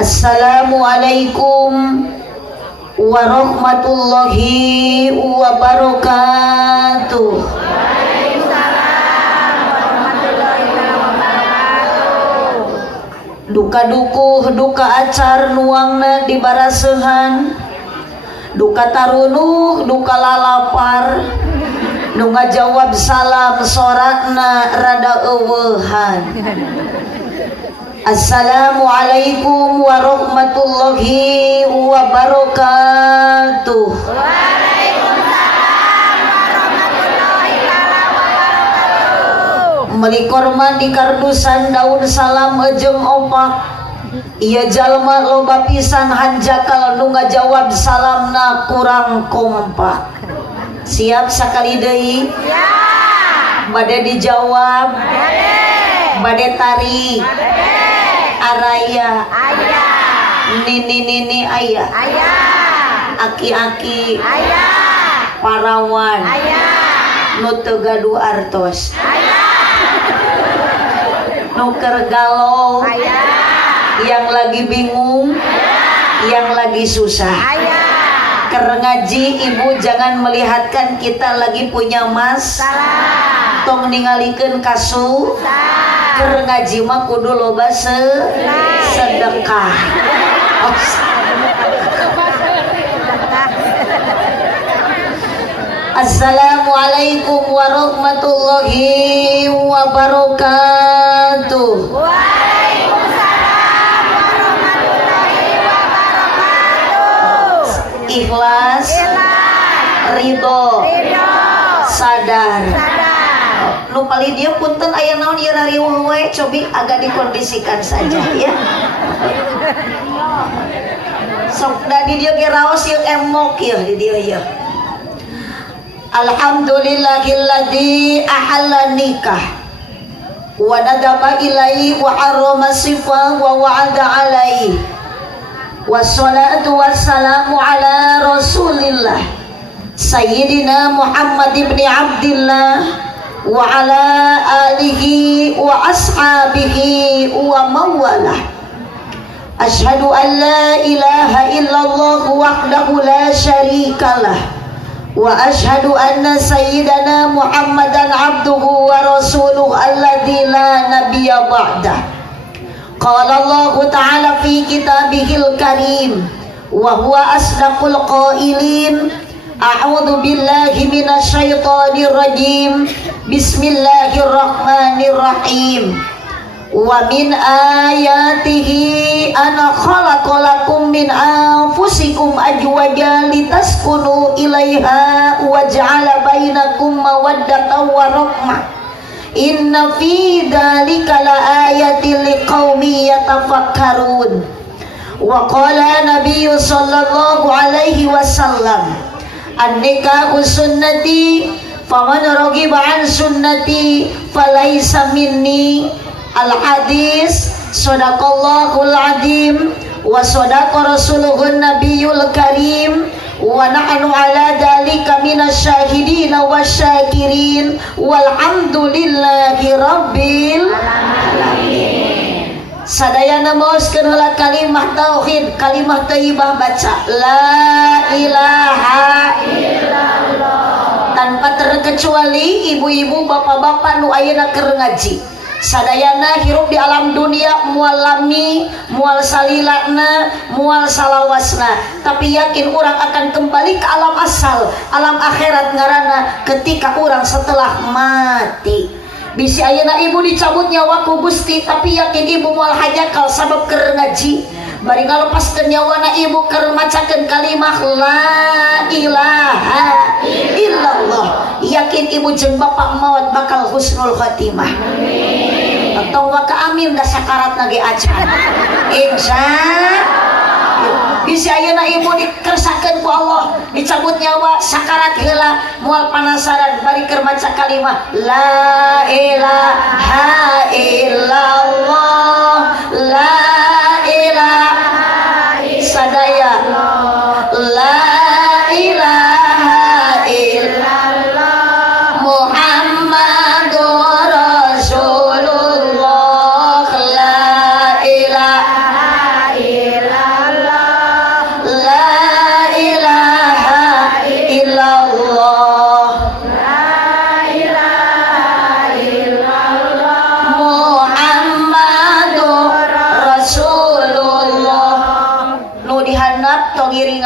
Assalamualaikum warahmatullahi wabarakatuh. Waalaikumsalam warahmatullahi wabarakatuh. Duka dukuh duka acar nuangna di barasehan, duka tarunuh duka lalapar, nu ngajawab salam soratna rada eueuhan. Assalamualaikum warahmatullahi wabarakatuh. Waalaikumsalam warahmatullahi wabarakatuh. Melikor mandi kardusan daun salam ejeng opak. Ieu jalma loba pisan hanjakal nu ngajawab salamna kurang kompak. Siap sakali deui? Ya. Bade dijawab? Bade tarik? Araya, Ayah. nini ayah, Ayah. aki-aki, Ayah. parawan, Ayah. nu teu gaduh artos, Ayah. nu keur galau, Ayah. yang lagi bingung, yang lagi susah. Ayah. Keur ngaji ibu jangan melihatkan kita lagi punya mas, Salam. tong ningalikeun kasu. Salam. Keur ngaji mah kudu loba sedekah. Oh, Assalamualaikum warahmatullahi wabarakatuh. Waalaikumsalam warahmatullahi wabarakatuh. Ikhlas, ridho, sadar. Nu paling dia punten aya naon ieu rariweuh we, cobi agak dikondisikan saja ya. Sok da di dieu ge raos ieu emok ieu di dieu ieu. Alhamdulillahilladzi ahalla nikah wa nadaba ilaihi wa harrama sifah wa wa'ada alaihi. Wassalatu wassalamu ala Rasulillah Sayyidina Muhammad ibn Abdillah wa ala alihi wa ashabihi wa mawalah. Asyhadu an la ilaha illallah wahdahu la syarikalah wa asyhadu anna sayyidana Muhammadan abduhu wa rasuluhu alladzi la nabiyya ba'dah. Qala Allah ta'ala fi kitabihil karim wa huwa asdaqul qailin. A'udzu billahi minasyaitonir rajim. Bismillahirrahmanirrahim. Wa min ayatihi ana khalaqalakum min anfusikum azwajan litaskunu ilaiha wa ja'ala bainakum mawaddatan wa rahmah. Inna fi dzalika laayatin liqaumin yatafakkarun. Wa qala nabiyyu sallallahu alaihi wasallam, an-nikahu sunnati faman raghiba an sunnati falaysa minni. Al-hadis. Shadaqallahul azim wa shadaqa rasuluhun nabiyul karim wa nahnu ala dzalika minasyahidin wasyakirin walhamdulillahi rabbil alamin. Sadayana maoskeun heula kalimah tauhid, kalimah thayyibah, baca la ilaha illallah. Tanpa terkecuali ibu-ibu bapak-bapak nu ayeuna keur ngaji, sadayana hirup di alam dunia mual lami, mual salilana, mual salawasna, tapi yakin orang akan kembali ke alam asal, alam akhirat ngaranna ketika orang setelah mati. Bisi ayeuna ibu dicabut nyawa ku Gusti, tapi yakin ibu mual hajakal sabab keur ngaji. Bari ngalepaskeun nyawana ibu keur macakeun kalimah la ilaha illallah. Yakin ibu jeung bapak maut bakal husnul khotimah. Tong waka amin da sakarat nage acan. Insya bisi ayeuna ibu dikersakeun ku Allah, dicabut nyawa sakarat heula moal panasaran bari keur maca kalimah la ilaha illallah la ilaha sadaya la ilaha illallah Muhammadur Rasulullah la ilaha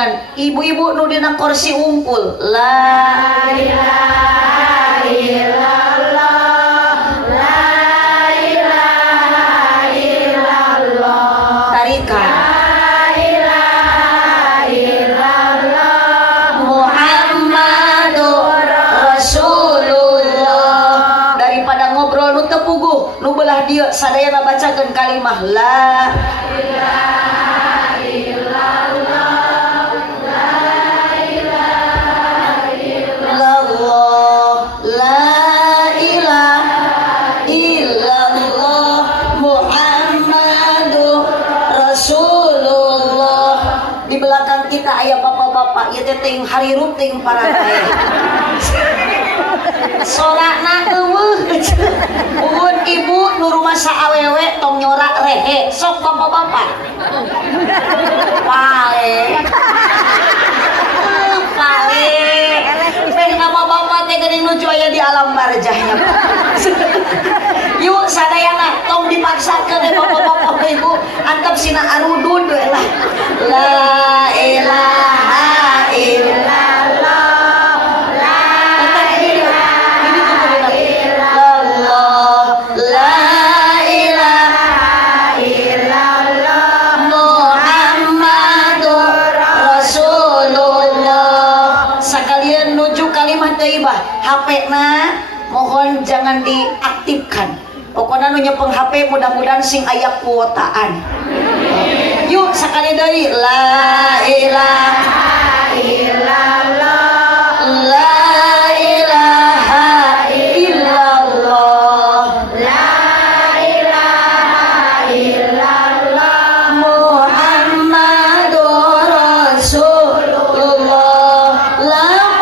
dengan ibu-ibu nu dina kursi unggul. La ilaha illallah, la ilaha illallah. Tarikan. Nu belah dia sadayana bacakeun kalimah la ilaha illallah, la ilaha illallah, la ilaha illallah, Muhammadur Rasulullah. Di belakang kita aya bapak-bapak ieu teh teuing harirup teuing paragae. Sorakna eueuh uhun ibu nu rumah saawewe tong nyorak rehe sok bapak-bapak pale pengen bapak-bapak teh geuning nuju aya di alam barjahnya. Yuk sadayana tong dipaksakeun bapak-bapak ibu antep sina arudud we lah. La ilaha illallah. HP na mohon jangan diaktifkan. Pokoknya nu nyepeng HP mudah-mudahan sing aya kuotaan. Yuk sakali deui la ilaha illallah, la ilaha illallah, la ilaha illallah, Muhammadur Rasulullah. La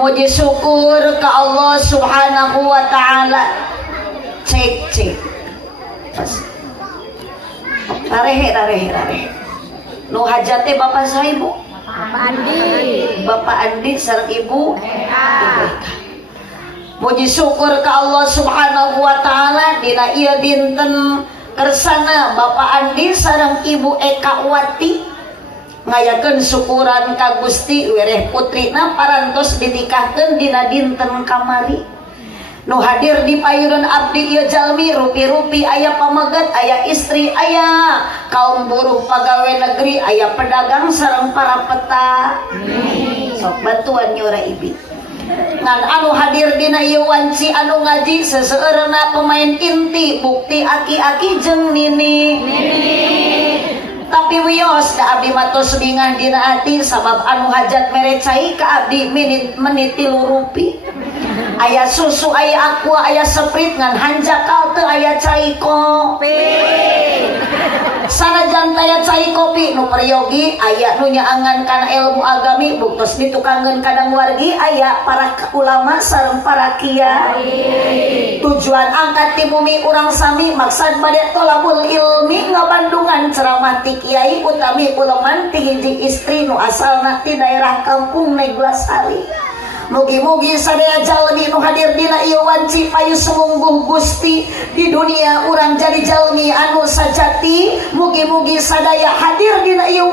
muji syukur ke Allah Subhanahu wa ta'ala. Cek rarehe nu hajate bapak saya ibu Bapak Andi sareng ibu Eka. Muji syukur ke Allah Subhanahu wa ta'ala dina ieu dinten kersana Bapak Andi sareng ibu Eka Wati ngayakeun syukuran ka Gusti wereh putrina parantos dinikahkeun dina dinten kamari. Nu hadir di payudon abdi ieu jalmi rupi-rupi aya pamegat, aya istri, aya kaum buruh pagawe negeri, aya pedagang sareng para peta. Sok bantuan nyora ibi. Ngan anu hadir dina ieu wanci anu ngaji seseueurna pemain inti bukti aki-aki jeung nini. Tapi wios da abdi matos bingan dina ati sabab anu hajat mere cai ka abdi menit 3 rupi. Aya susu, aya aqua, aya Sprite ngan hanjakal teu aya cai kopi. Sanajan aya cai kopi nu peryogi aya nu nyaangan kana ilmu agami buktos ditukangkeun kadang wargi aya para ulama sareng para kiai. Tujuan angkat ti bumi urang sami maksud bade tolabul ilmi ngabandungan ceramah ti kiai utami uleman ti hiji istri nu asalna ti daerah kampung Neglasari. Mugi-mugi sadaya jalmi nu hadir dina ieu wanci payu sumungguh Gusti di dunia urang jadi jalmi anu sajati. Mugi-mugi sadaya hadir dina ieu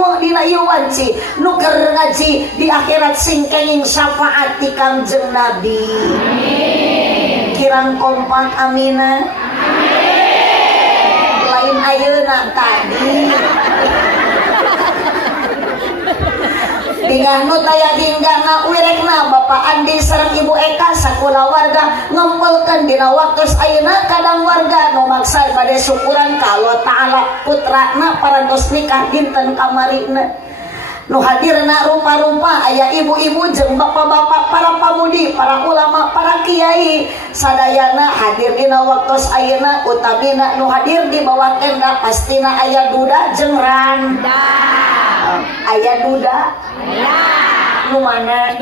wanci nu keur ngaji di akhirat sing kenging syafaat ti Kangjeng Nabi. Amin. Kirang kompak amina. Amin. Lain ayeuna tadi. Dengan nu taya hinggana wirekna Bapak Andi sareng Ibu Eka sakula warga ngumpulkeun dina waktu ayeuna kadang warga nu maksa bade syukuran ka Allah Ta'ala putrana parantos nikah dinten kamarina. Nu hadirna rupa-rupa aya ibu-ibu jeung bapak-bapak para pamudi, para ulama, para kiai sadayana hadir dina waktos ayeuna utamina nu hadir di bawah tenda pastina aya duda jeung randa. Aya duda? Ya. Nu mana?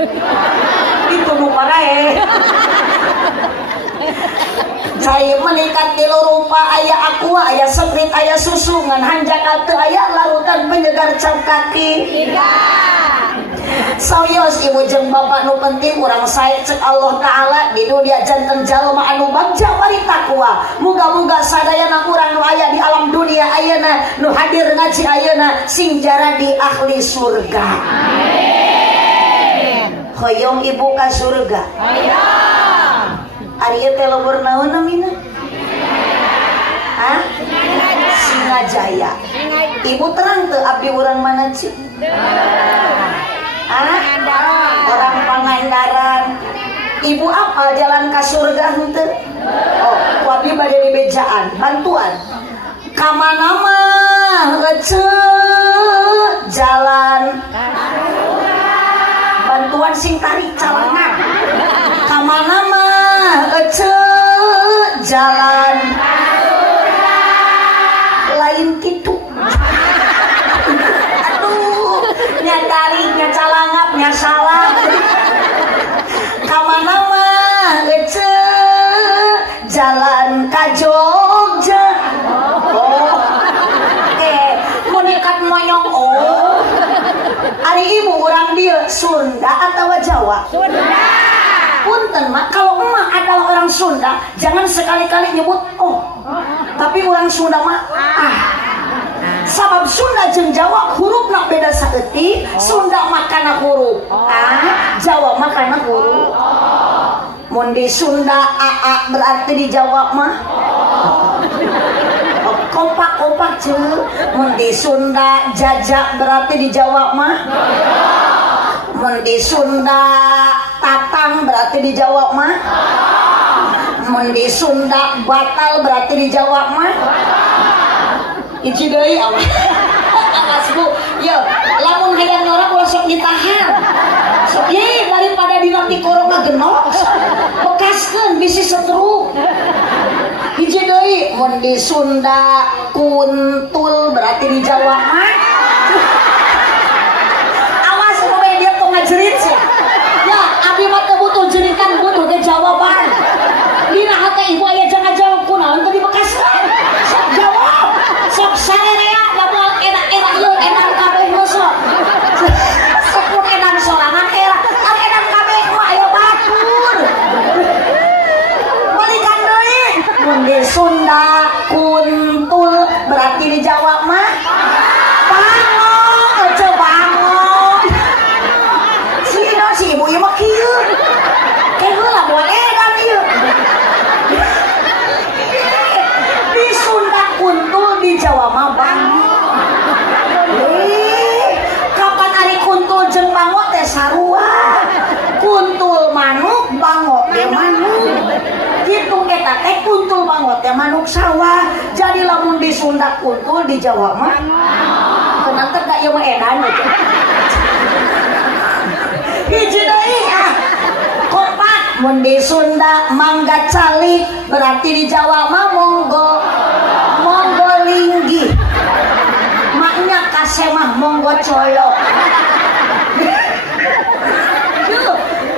Itu nu parae. Saya meningkat di rupa aya aqua, aya seprit, aya susu ngan hanjak teu aya larutan penyegar cap kaki. Sawyos ibu jeung bapak nu penting urang sae cek Allah Ta'ala di dunia janten jalma anu bagja bari takwa. Muga-muga sadayana urang nu aya di alam dunia ayeuna nu hadir ngaji ayeuna sing jara di ahli surga. Amin. Hoyong ibu ka surga. Hoyong. Ari teh lobor naon namina? Hah? Singajaya. Ibu terang teu abdi urang mana cik? Orang Pangandaran. Ibu apa jalan ke surga henteu? Oh, wabi bade di bejaan, bantuan. Kamana mah jalan. Bantuan sing tarik calangan. Kamana mah jalan. Lain kitu. Tariknya calangapnya salah. Kamana mah jalan ka Jogja. Oh, mau nekat monyong. Oh, ari ibu orang dia Sunda atau Jawa? Sunda. Punten mak, kalau emak adalah orang Sunda, jangan sekali-kali nyebut oh. Tapi orang Sunda mah sabab Sunda jeung Jawa huruf nak beda saeutik. Sunda makana huruf Jawa makana huruf. Mun di Sunda aa berarti di Jawa mah kompak-kompak ceul. Mun di Sunda jajak berarti di Jawa mah. Mun di Sunda tatang berarti di Jawa mah. Mun di Sunda batal berarti di Jawa mah. Iji deui awas bu, yo lamun hayang nyorak ulah sok ditahan. Sok ye daripada dina ti corona genok, bekaskeun bisi setruk. Iji deui mun di Sunda kuntul berarti di Jawa mah. Awas nu dia tong ngajerit sia. Ya, abi mah teu butuh jeritan, butuh ge jawaban. Dina hate ibu aya jangan jawab kunaon teu dibekaskeun. Sok jawab. Sok sarerea lamun era ieu edan kabeh sok. Sok edan sorangan era, ari edan kabeh mah aya batur. Balikan deui. Mun di Sunda kuntul berarti di Jawa mah bangong, aja bangong. Si ibu ieu mah kieu. Ke heula buat edan ieu. Di Sunda kuntul, di Jawa mah bango. Kapan ari kuntul jeung bango teh sarua. Kuntul manuk, bango teh manuk. Kitu eta teh kuntul bango teh manuk sawah. Jadi lamun di Sunda kuntul, di Jawa mah keunang teh da ieu mah edan. Hiji deui kompak. Mun di Sunda mangga calik berarti di Jawa mah monggo. Linggi maknya kasemah monggo colok.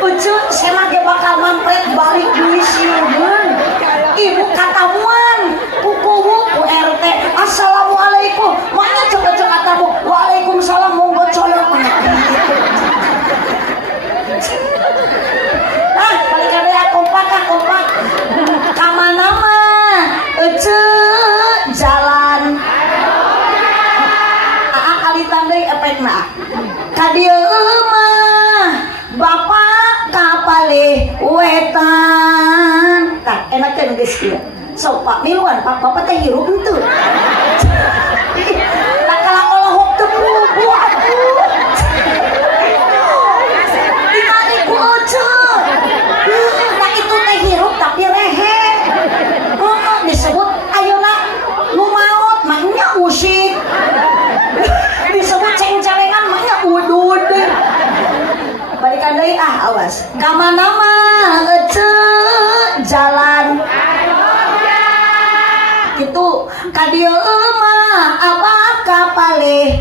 Ucut semah ge bakal mampret balik duit sieueun. Ibu katamuan kukumu ku RT assalamualaikum maknya cek katamu waalaikumsalam monggo colok. Balikan deui kompak. Kamana mah jalan. Kali tandai efekna. Kadieu mah bapak kapalih wetan. Tak enakeun geus kieu. Sok Pak miluan Pak bapak teh hirup henteu. Tak kala olohok teu bubu atuh. Dibalik ku euceuk. Tak itu teh hirup tapi rehe. Disebut ayeuna nu maot mah nya usik. Disebut ceng-celengan mah nya udud. Balikan deui awas. Kamana mah jalan gitu kadieu mah abah kapalih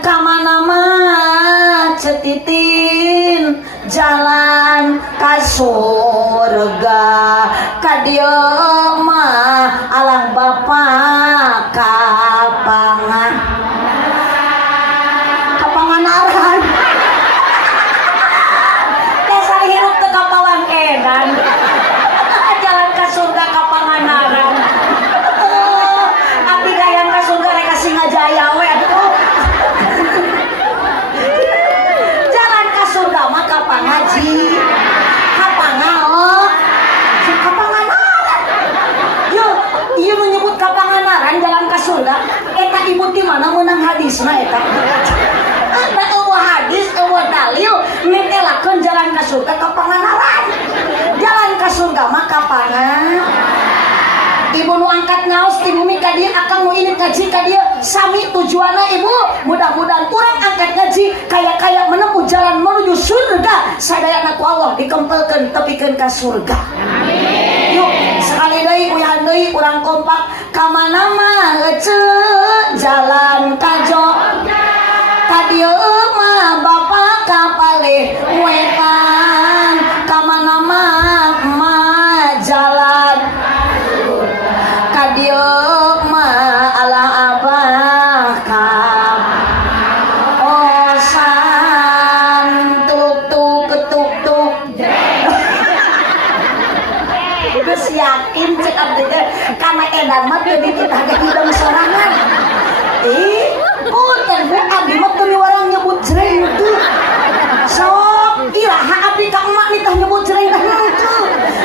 kamana mah cetitin jalan ka surga kadieu mah alang bapa kapanganaran dasar hirup teu kapawan edan jalan ka surga kapanganaran abdi gayang ka surga rek ka Singajaya we atuh jalan ka surga mah kapangaji kapangao kapanganaran yo ieu menyebut kapanganaran jalan ka surga eta ibu di mana meunang hadisna eta ada eueuh hadis eueuh dalil netelakeun jalan ka surga kapanganaran jalan ka surga mah kapangan ibu nu angkat ngaos ti bumi ka dieu akang nu init ngaji ka dieu sami tujuanna ibu mudah-mudahan urang angkat ngaji kaya-kaya menempuh jalan menuju surga sadayana ku Allah dikempelkeun tepikeun ka surga amin yuk sekali deui uyahan deui urang kompak ka mana mah eceu jalan ka Jogja ka dieu mah bapa kapalih wetan ka mana mah jalan ka dieu mah ala abah ka osan tuk geus yakin cek abdi teh kana edan mah teu kita hidung sorangan punten bu abdi mah teu miwarang nyebut jreng teu sok iraha abdi ka emak nih tah nyebut jreng tah henteu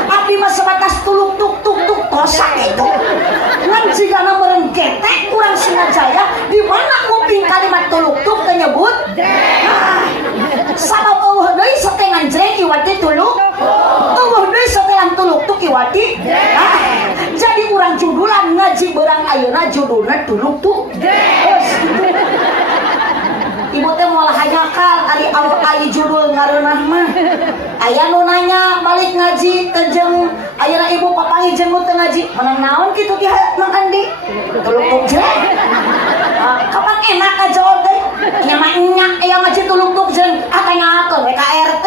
abdi mah sebatas tuluk tuk tosak itu ngan jigana meureun ketek urang Singajaya di mana kuping kalimat tuluk tuk teu nyebut sabab eueuh deui satengan jreng iwati tuluk eueuh deui satengan tuluk tuk iwati jadi urang judulan ngaji beurang ayeuna judulna tuluk tuk ibu teh moal hanyakal ari judul ngareunah mah aya nu nanya balik ngaji teu jeung ayeuna ibu papangi jeung nu teu ngaji menang naon kitu ti Mang Andi tuluk tuk jeung kapan enak ka jawab teh nya mah nyak aya ngaji tuluk tuk jeung atanyakeun we ka RT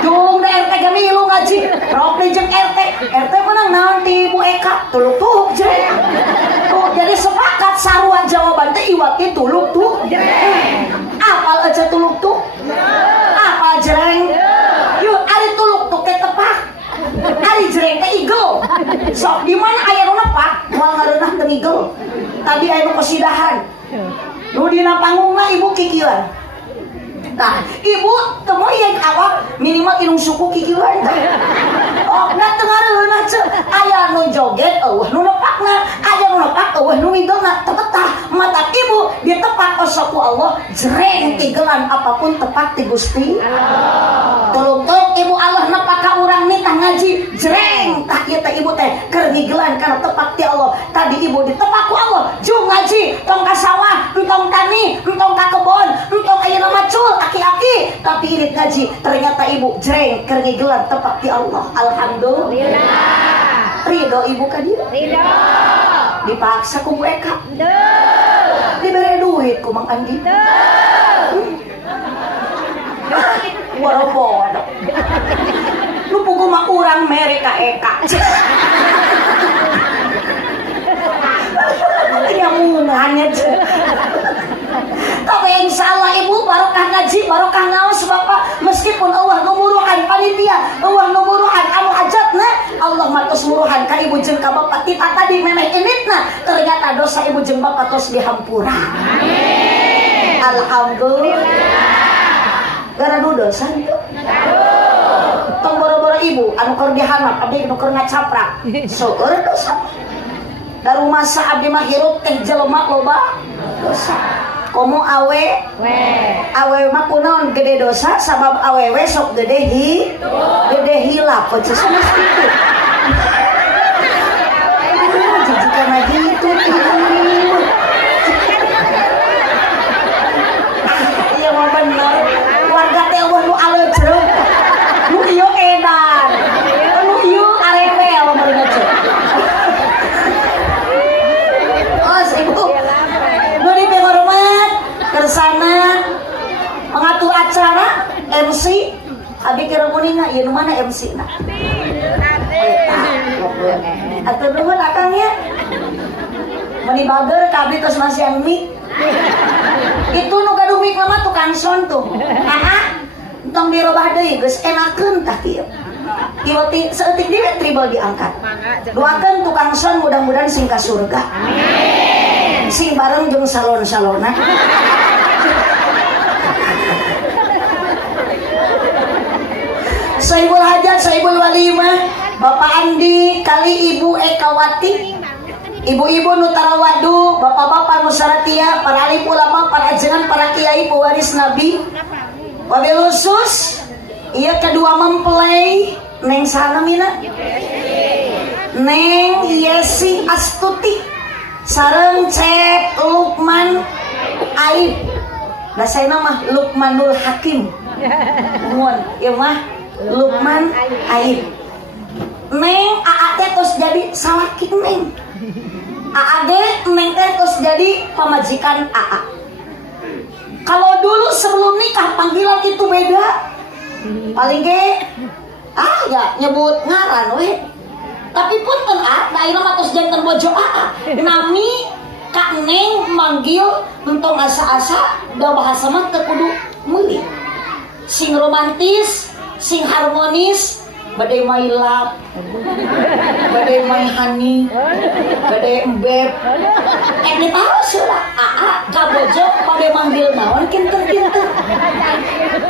dung da RT gamilu ngaji Ropi jeung RT menang naon ti Ibu Eka tuluk tuk jeung tuh jadi sepakat sarua jawaban teh iwati tuluk tuk apal aja tuluk tuk apal jreng yuk ari tuluk tuk teh tepak ari jreng teh igel sok di mana aya nu nepak moal ngareunah teu igel tadi aya nu kosidahan nu dina panggungna ibu kikieuan nah ibu teu moyeng awak minimal inung suku kikieuan oh na teu ngareunah ce aya nu joget eueuh nu nepakna aya nu nepak eueuh nu igelna teu betah mata ibu ditepak osok ku Allah jreng igelan apapun tepak ti Gusti tuluk tuk ibu Allah nepak ka urang nitah ngaji jreng tah ieu teh ibu teh keur ngigelan kana tepak ti Allah tadi ibu ditepak ku Allah jung ngaji tong ka sawah tong tani tong ka kebon tong ayeuna macul aki-aki tapi irit ngaji ternyata ibu jreng keur ngigelan tepak ti Allah alhamdulillah ridho ibu ka dieu ridho dipaksa ku Bu Eka diberi duit ku Mang Andi boro-boro lu pugu mah urang mere ka Eka nyamungannya tapi insyaallah ibu barokah ngaji barokah ngaos bapak meskipun Allah numuruhan panitia Allah numuruhan anu hajatna Allah matos muruhan ka ibu jeung ka bapak kita tadi memeh initna ternyata dosa ibu jeung bapak tos dihampura amin alhamdulillah gara nu dosa itu tong boro-boro ibu anu keur dihanap abdi anu keur ngacaprak seueur dosa da rumah sa abdi mah hirup teh jelema loba dosa komo awe mah kunaon gede dosa sabab awewe sok gede hilap pecesna kitu jijikana gitu iya mah bener warga teh eueuh nu aleujeum nu ieu edan Abi kira kuninga ieu mana MC na. Atuh nuhun akang ya. Meni bager ka abdi tos masih mik. Itu nu gaduh mik mah tukang son tuh. Tong dirobah deui geus enakeun tah kieu. Ieu ti seutik deui tribal diangkat. Doakeun tukang son mudah-mudahan sing ka surga. Amin. Sing bareng jeung salon-salona. Saibul hajat, saibul walimah, Bapak Andi kali Ibu Ekawati, ibu-ibu Nutara Wadu, bapak-bapak Nusaratia, para alim ulama, para ajengan, para kiai pewaris Nabi. Wabil khusus, ia kedua mempelai Neng sana mina, Neng Yesi Astuti, sareng Cep Lukman Aib, nah saya nama Lukmanul Hakim, mohon, ya mah Lukman Aib. Neng AAT terus jadi salaki Neng. AAD Neng terus jadi pemajikan AA. Kalau dulu sebelum nikah panggilan itu beda. Paling ge ya nyebut ngaran we. Tapi punten daerah mah terus janten bojo AA. Nami Kak Neng manggil entong asa-asa da bahasa mah teu kudu meuli. Sing romantis, sing harmonis, badai my love, badai my honey, badai embeb. Ini tahu sudah, kabojo badai manggil naon kinter-kinter.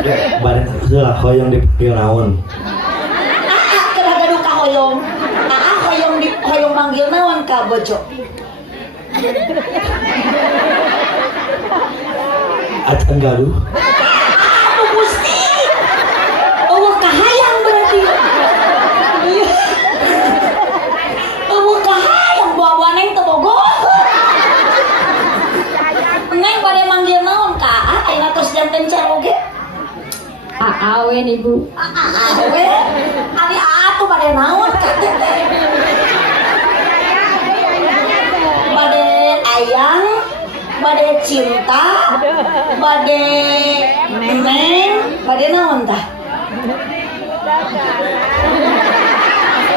Ya, bareng sudah hoyong dipanggil naon. Kena gaduh ka hoyong. Hoyong manggil naon kabojo. Acan gaduh. Gusti. Kahayang berarti. Kahayang buah-buah Neng tebogo. Neng pada manggil naon ka ayeuna tos janten ceroge. Awen ibu. Awe. Ari atuh pada naon ka teh. Bade ayang, bade cinta, bade Neng, bade naon tah?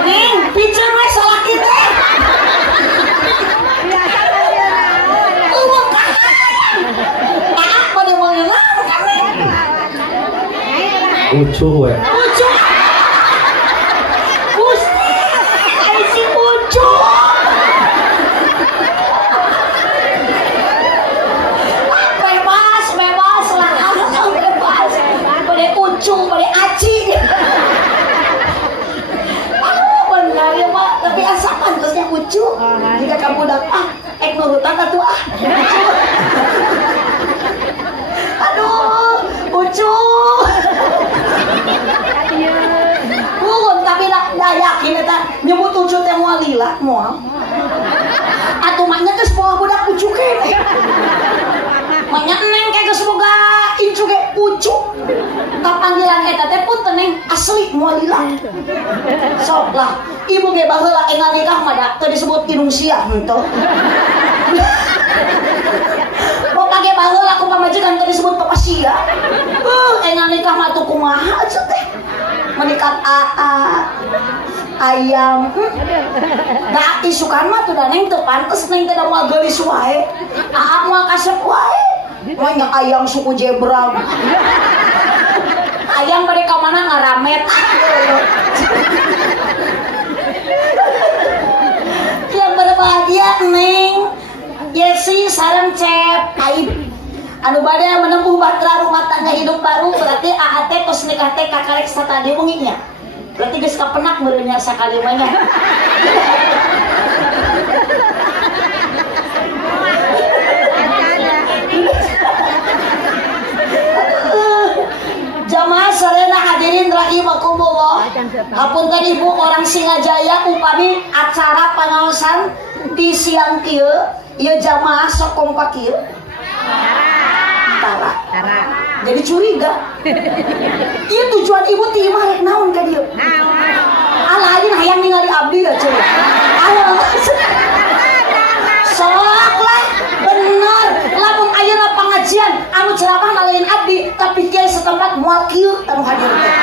Neng, piceun we salaki teh. Eueuh kahayang. Pada manggil naon ka Neng? Ucuh we. Ucuh. Gusti, ai si Ucuh. Bebas lah. Bebas. Pada Ucuh, pada Aci. Benar ya Pak, tapi asa pantasnya Ucuh. Jika kamu datang, nurutan atuh Aduh, Ucuh. Tapi dah yakin eta nyebut Ucuh teh moal lila moal. Atuh mahnya geus boga budak Ucuh keneh. Mahnya Neng kayak geus boga incu ge Ucuh. Kapanggilan eta teh pun Neng asli moal lila. Sok lah, ibu ge baheula enggal nikah mah da teu disebut kinung sia henteu. Bapak ge baheula ku pamajikan teu disebut papa sia. Enggal nikah mah tuh kumaha atuh teh. Menikat ayam da isukan mah tuh da Neng teu pantes Neng teh da moal geulis wae. Moal kasep wae. Moal ayam suku jebra. Ayam bade ka mana ngaramet. Yang berbahagia Neng Yesi sareng Cep Aib anu bade menempuh bahtera rumah tangga hidup baru. Berarti AAT tos nikah teh kakarek satadi wenginya. Berarti geus kapenak meureun nya sakali mah nya. Jamaah sarena hadirin rahimakumullah. Hapunten Ibu orang Singajaya upami acara pangaosan di siang kieu, ieu jamaah sok kompak kieu. Tara. Jadi curiga. Ieu tujuan Ibu ti imah rek naon ka dieu? Alain hayang ningali abdi da cenah. Sok lah, bener. Lamun ayeuna pangajian anu ceramah nalain abdi, tapi kiai setempat moal kieu anu hadir teh.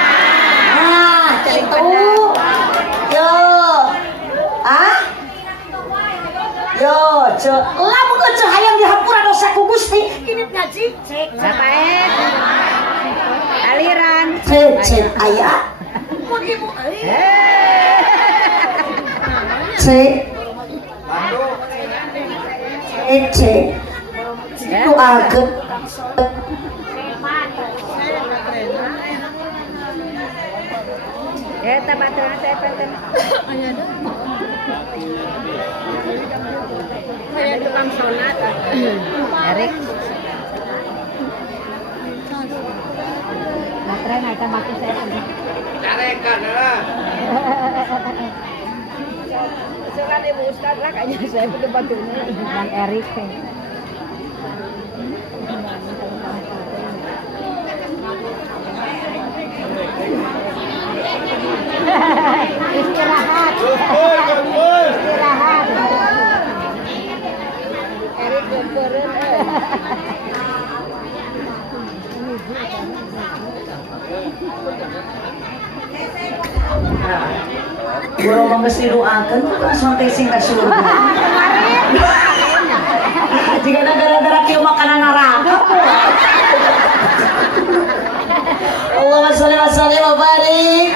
ece lamun ece hayang dihapura dosa ku Gusti ini ngaji cek Sapaet. Aliran. cek aya mun ibu cek cek doakeun Eta batur teh penten. Ada tukang sonat. Erik. Baterai naik ke mati saya. Carekan lah. Suka ibu Ustaz lah kayaknya saya butuh batunya. Bang Erik. Istirahat. Istirahat. Erik gempereun Guru mangges didoakeun tuh sampai sing ka surga. Jika gara-gara kieu makanan neraka. Allahumma sholli wa sallim wa barik.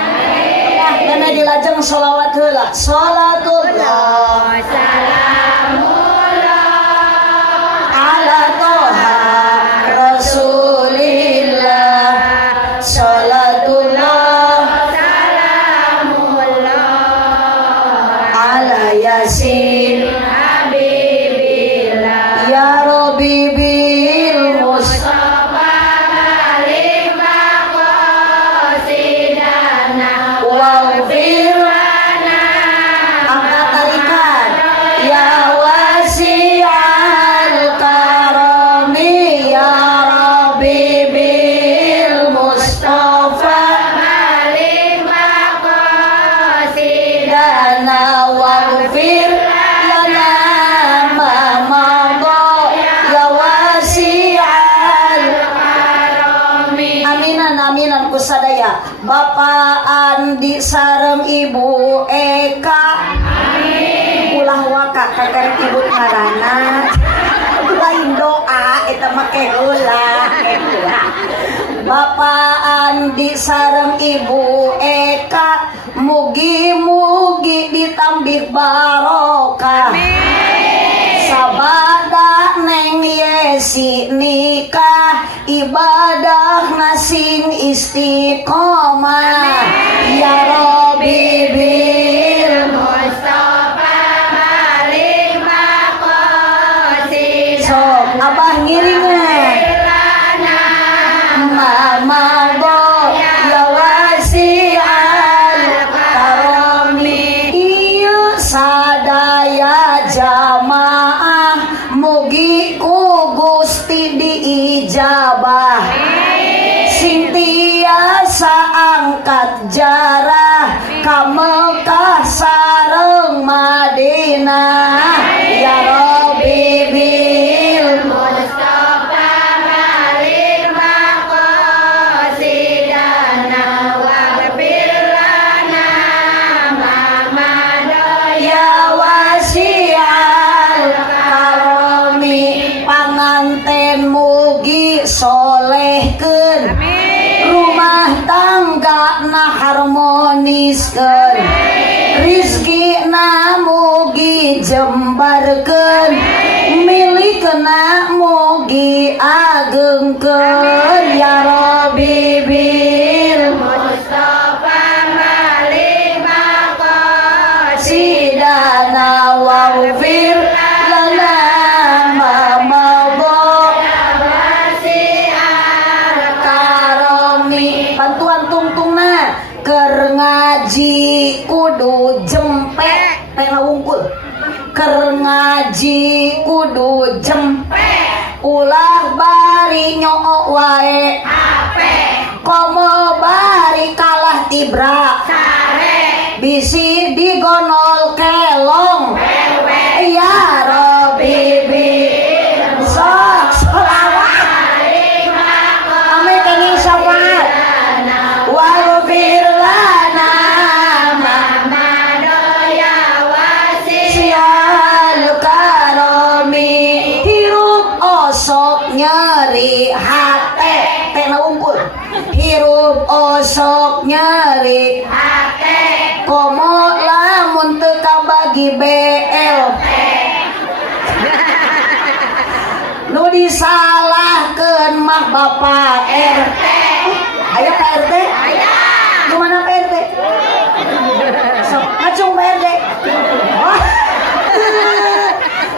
Dana dilajeng sholawat heula. Salatullah salamullah ala toha rasulillah. Salatullah ala yasin habibillah ya rabbi bil mustafa malik maqasidana waghfir lana angkat tarikan ya wasi'al karami ya rabbi bil mustafa malik maqasidana waghfir lana ma madha ya wasi'al karami. Aminan aminan kusadaya Bapak Andi sareng Ibu Eka ulah waka kakek ibu karana lain doa eta make heula Bapak Andi sareng Ibu Eka mugi-mugi ditambih barokah sabada neng Yesi nikah ibadah ngasing istiqomah ya Rabbi bil mustafa malik maqasid sok abah ngiringan mama go ya wasi'al karami ieu sadaya jamaah mugi ku Gusti diijabah sing tiasa angkat jarah ka Mekah sareng Madinah ya Rabbi bil mustafa malik maqasidana waghfir lana ma madha ya wasi'al karami panganten mugi solehkeun rumah tangga na harmoniskeun rizkina mugi jembarkeun milikna mugi agengkeun ya Rabbi bil mustafa malik maqasidana waghfir lana ma madha karami bantuan tungtungna keur ngaji kudu jempek teh wungkul keur ngaji kudu jempek ulah bari nyoo wae ape komo bari kalah tibra sare bisi digonol kelong ya Rabbi bil sok selawat ame kenging syafaat waghfir lana ma madha ya wasi'al karami nyari komo lamun teu kabagi BLT nu disalahkeun mah Bapak RT. Aya Pak RT? Aya. Di mana Pak RT? Sok ngacung Pak RT. Oh.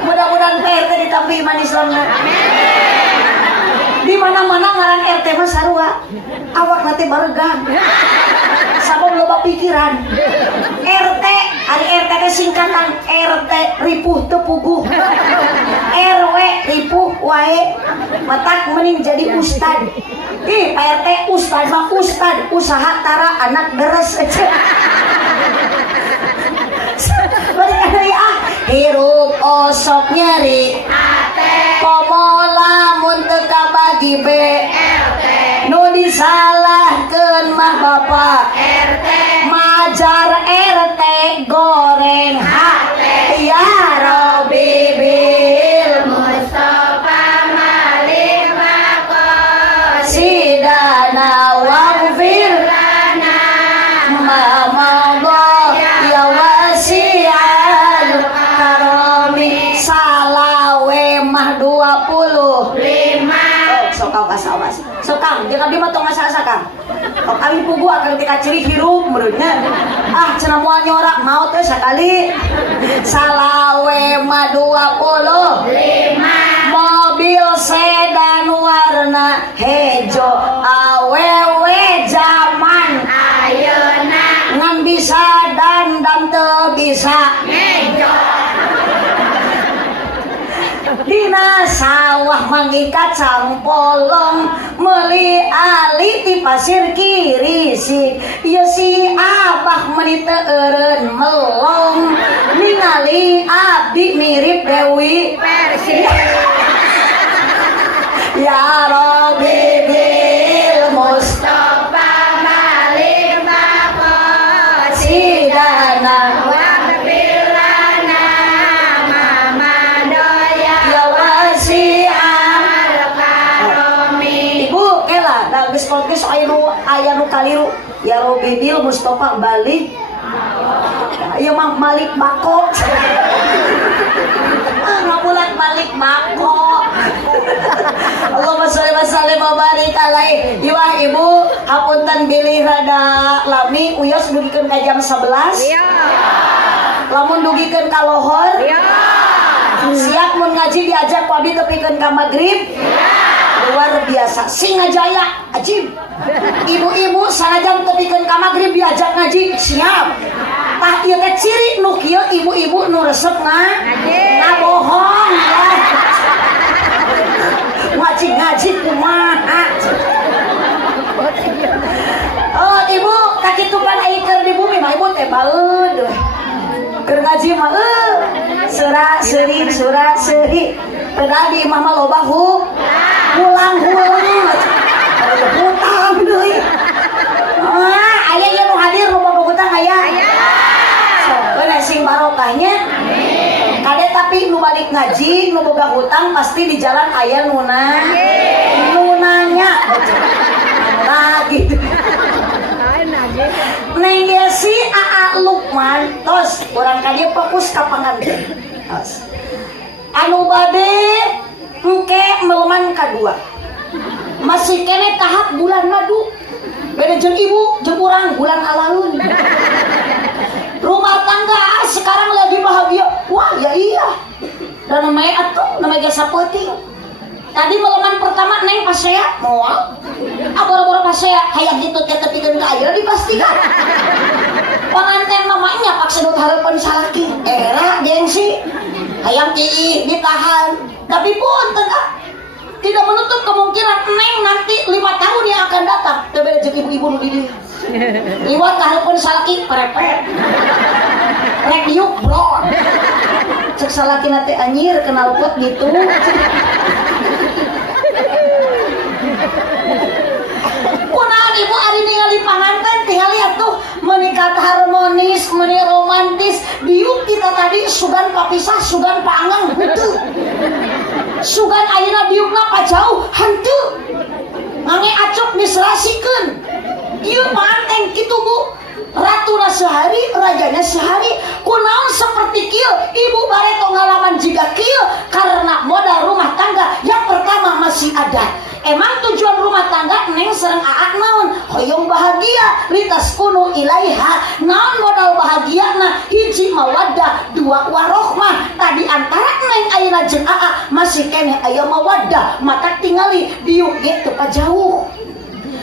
Mudah-mudahan Pak RT ditampi iman Islamna. Di mana-mana ngaran RT mah sarua. Awak nanti baregang. Sabab loba pikiran. RT, ari RT teh singkatan RT ripuh teu puguh. RW ripuh wae. Matak mending jadi ustad. Ih, Pak RT ustad mah ustad, usaha tara anak deres. Balik deui ah, hirup osok nyeri. Komo lamun teu kabagi BLT nu disalahkeun mah Bapak RT majar RT goreng HT ya Robi bil Mustafa Malik Makosidana wafir lana Mamadha ya wasi'al karami salawe mah 25. Sokang kasawas. Sokang, jangan dia mah tong asa-asa Kang. Kok kami pugu akan tika ciri hirup menurutnya. Ah, cenah moal nyorak maut teh sakali. Salawe mah 25. Mobil sedan warna hejo. Awewe zaman ayeuna ngan bisa dandan teu bisa ngejo. Dina sawah mangikat sampolong meuli ali ti pasir kiri sik ieu si abah meuli teu eureun melong ningali abdi mirip Dewi Persik. Ya Rabbi bil Mustafa Malik Makosidana podcast aya nu kaliru ya Robi bil Mustafa balik ieu mah Malik Bako ngabulat Malik Bako. Allahumma sholli wa sallim wa barik alaihi. Ieu ibu hapunten bilih rada lami uyos dugikeun ka jam 11. Iya. Lamun dugikeun ka lohor. Iya. Siap mun ngaji diajak ku abdi tepikeun ka magrib. Iya. Luar biasa Singajaya ajib. Ibu-ibu sanajan tepikeun ka magrib diajak ngaji siap. Tah ieu teh ciri nu kieu ibu-ibu nu resep ngabohong. Ngaji kumaha. Oh ibu kakitu pan aya keur di bumi mah ibu teh baeud. Keur ngaji mah surah seri padahal di imah mah loba hulang hutang deui. Aya ieu nu hadir nu boga hutang aya. Sok bener sing barokahnya. Kade tapi nu balik ngaji nu boga hutang pasti di jalan aya nu nanya. Nah gitu. Neng Desi Aa Lukman tos urang ka dieu fokus ka panganten. Tos. Anu bade engke meleman kadua. Masih kene tahap bulan madu. Beda jeung ibu jeung urang bulan alaun. Rumah tangga sekarang lagi bahagia. Wah, ya iya. Dan namanya atuh, namanya sapoting. Tadi meleman pertama neng pasea moal. Abor-abor pasea kayak gitu teh tepikeun ka ayeuna dipastikan. Panganten mamanya paksa dut hareupeun salaki. Era gengsi. Hayang kiih ditahan. Tapi punten tidak menutup kemungkinan neng nanti 5 tahun yang akan datang. Teu beda jeung ibu-ibu nu di dieu. Liwat hareupeun salaki prepet. Rek diuk bro. Cek salaki teh anjir kenal pot gitu. Kunaon ibu ari ningali panganten tingali atuh meunikat harmonis, meuni romantis. Diuk kita tadi sugan papisah, sugan paangang henteu. Sugan ayeuna diukna pajauh henteu. Mangge acok diserasikeun. Ieu manteng kitu Bu. Ratuna sehari, rajanya sehari. Kunaon seperti kieu, ibu bareto ngalaman jiga kieu karena modal rumah tangga yang pertama masih ada. Emang tujuan rumah tangga neng sereng aak naon? Hoyong bahagia, litas kunu ilaiha. Naon modal bahagia na? Hiji mawaddah, dua warohmah. Tadi antara neng ayeuna jeung aak masih kene aya mawaddah, maka tingali diuk ge teu jauh.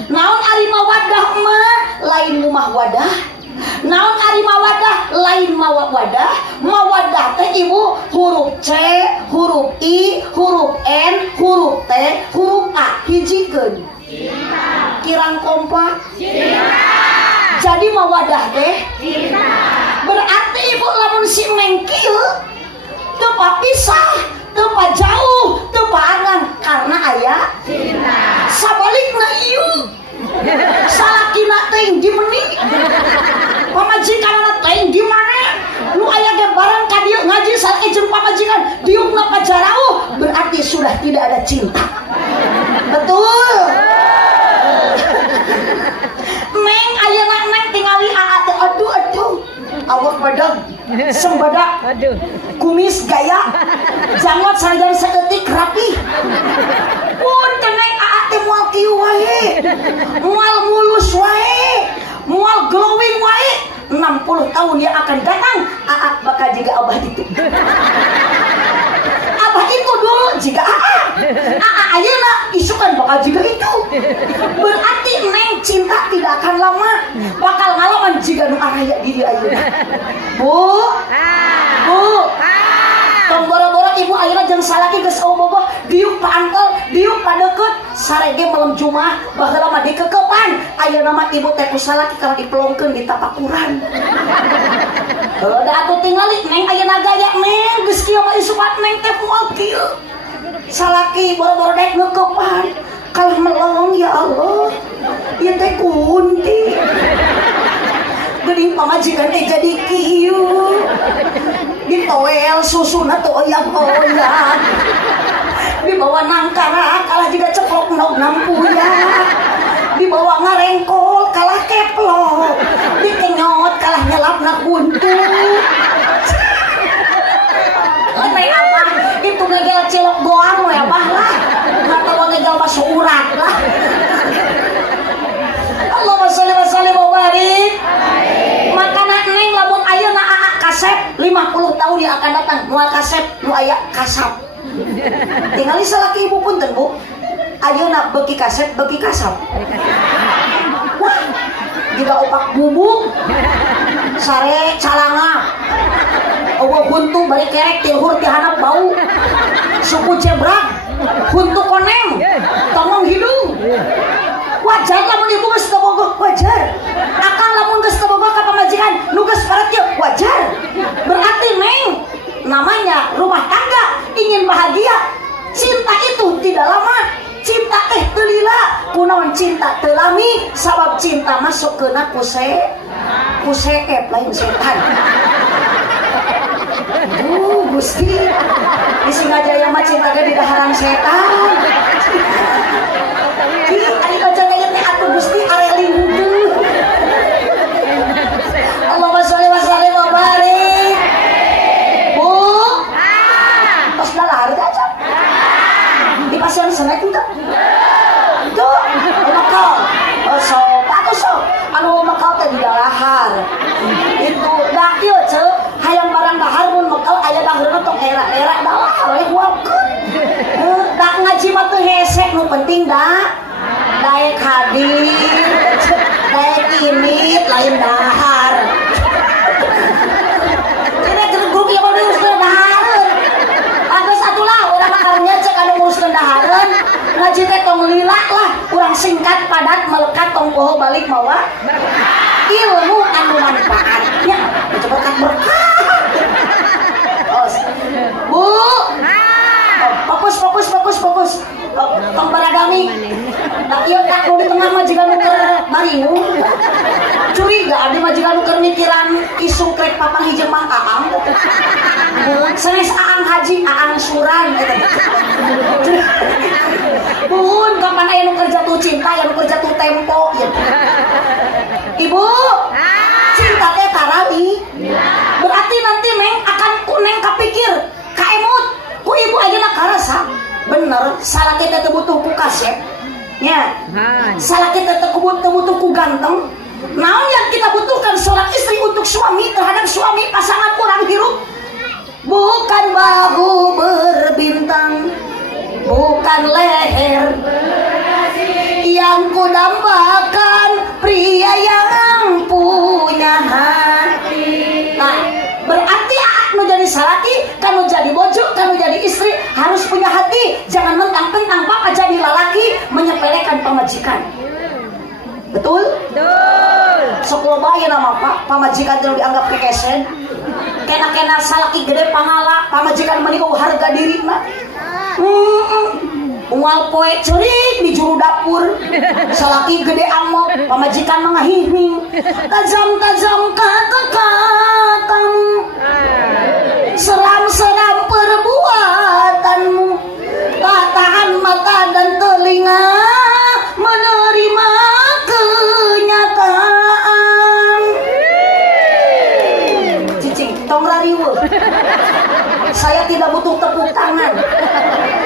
Naon ari mawaddah mah lain mumah wadah. Naon ari mawaddah lain mawaddah. Mawaddah teh ibu huruf C, huruf I, huruf N, huruf T, huruf A hijikeun. Kirang kompak. Jadi mawaddah teh berarti ibu lamun si neng kieu teu papisah, teu jauh, teu paangan karena aya cinta. Sabalikna ieu salakina teh di meuni, pamajikanna teh di mana? Lu aya ge barang ka dieu ngaji salaki jeung pamajikan, diukna pajarauh, berarti sudah tidak ada cinta. Betul. Neng ayeuna neng tingali aa teh aduh awak badag sembadak kumis gaya jangot sanajan saeutik rapi. Pun teneng aa teh moal kieu wae, moal mulus wae, moal glowing wae. 60 tahun yang akan datang aa bakal jiga abah itu. Abah itu dulu jiga aa ayeuna isukan bakal jiga itu. Berarti neng cinta tidak akan lama, bakal ngalaman jiga nu araya diri ayeuna. Bu tong boro-boro ibu ayeuna jeung salaki geus bobogoh diuk paantel, diuk padeukeut sarege malam Jumat baheula mah dikekepan. Ayeuna mah ibu teh ku salaki kana dipelongkeun di tapakuran. Da atuh tingali neng ayeuna gaya neng geus kieu mah isupat neng teh moal kieu. Salaki boro-boro dek ngeukepan kalah melong ya Allah. Ieu teh kunti. Geuning pamajikan teh jadi kieu. Ditowel susuna teu oyang-oyang. Dibawa nangkara kalah juga ceplok nog nampuya. Dibawa ngarengkol kalah keplok. Dikenyot kalah nyelapna buntu. Neng apa? Itu ngegel cilok goang we abah lah. Atawa ngegel masuk urat lah. Allahumma sholli wa sallim wa barik. Makana neng lamun ayeuna aa kasep 50 tahun yang akan datang moal kasep nu aya kasap. Tingali salaki ibu punten Bu. Ayeuna beuki kasep, beuki kasap. Wah, juga opak bubuk. Sare calanga. Eueuh huntu bari kerek tilhur ti handap bau. Suku jebrak, huntu koneng, tongong hidung. Wajar lamun ibu geus teu bogoh, wajar. Akang lamun geus teu bogoh ka pamajikan nu geus paret kieu, wajar. Berarti neng namanya rumah tangga ingin bahagia. Cinta itu tidak lama, cinta teh teu lila. Kunaon cinta teu lami? Sabab cinta masuk keuna kuseep lain setan. Gusti di Singajaya mah cinta ge di daharan setan. Ari baca gaya teh atuh Gusti areling hudeuh. Allahumma sholli wa sallim wa barik. Bu. Tos dalahar teh acan. Di pasien senek teh. Tuh, makal. Sok, atuh sok. Anu makal teh di dalahar. Itu da ieu ceuk hayang barang dahar mun makal aya dahareuna tong era-era dalahar we wakeun. Da ngaji mah teu hese nu penting da daek hadir, daek init lain dahar. Ini geruguk ya mau diuruskeun dahareun. Bagus atulah urang mah karunya cek anu nguruskeun dahareun. Ngaji teh tong lila lah, urang singkat padat melekat tong poho balik mawa. Ilmu anu manfaatnya berkat berkah. Bu. Fokus. Tong baragami. Tak ieu tak nu di tengah mah jiga nu keur baringu. Curiga abdi mah pamajikan nu keur mikiran isu krek papang hijau mah aang. Sanes aang haji, aang suran gitu. Buhun kapan aya nu keur jatuh cinta, ya nu keur jatuh tempo gitu. Ibu, cinta teh tarali. Berarti nanti neng akan ku neng kapikir, kaemut, ku ibu ayeuna karasa. Bener, salah kita teu butuh ku kasep. Ya, salah kita teu butuh ku ganteng. Naon yang kita butuhkan seorang istri untuk suami terhadap suami pasangan orang hirup? Bukan bahu berbintang, bukan leher yang kudambakan, pria yang punya hati. Nah, berarti nu jadi salaki, kanu jadi bojo, kanu jadi istri harus punya hati. Jangan mentang-mentang papa jadi lalaki menyepelekan pamajikan. Betul? Betul. Sok loba aya nama Pak, pamajikan teh dianggap kekesen. Kena-kena salaki gede pahala, pamajikan meuniku harga dirina. Unggal poe ceurik di juru dapur. Salaki gede amok, pamajikan mah ngahihing. Tajam-tajam kata-katamu. Seram-seram perbuatanmu. Tak tahan mata dan telinga menerima kenyataan. Cicing, tong rariweuh. Saya tidak butuh tepuk tangan.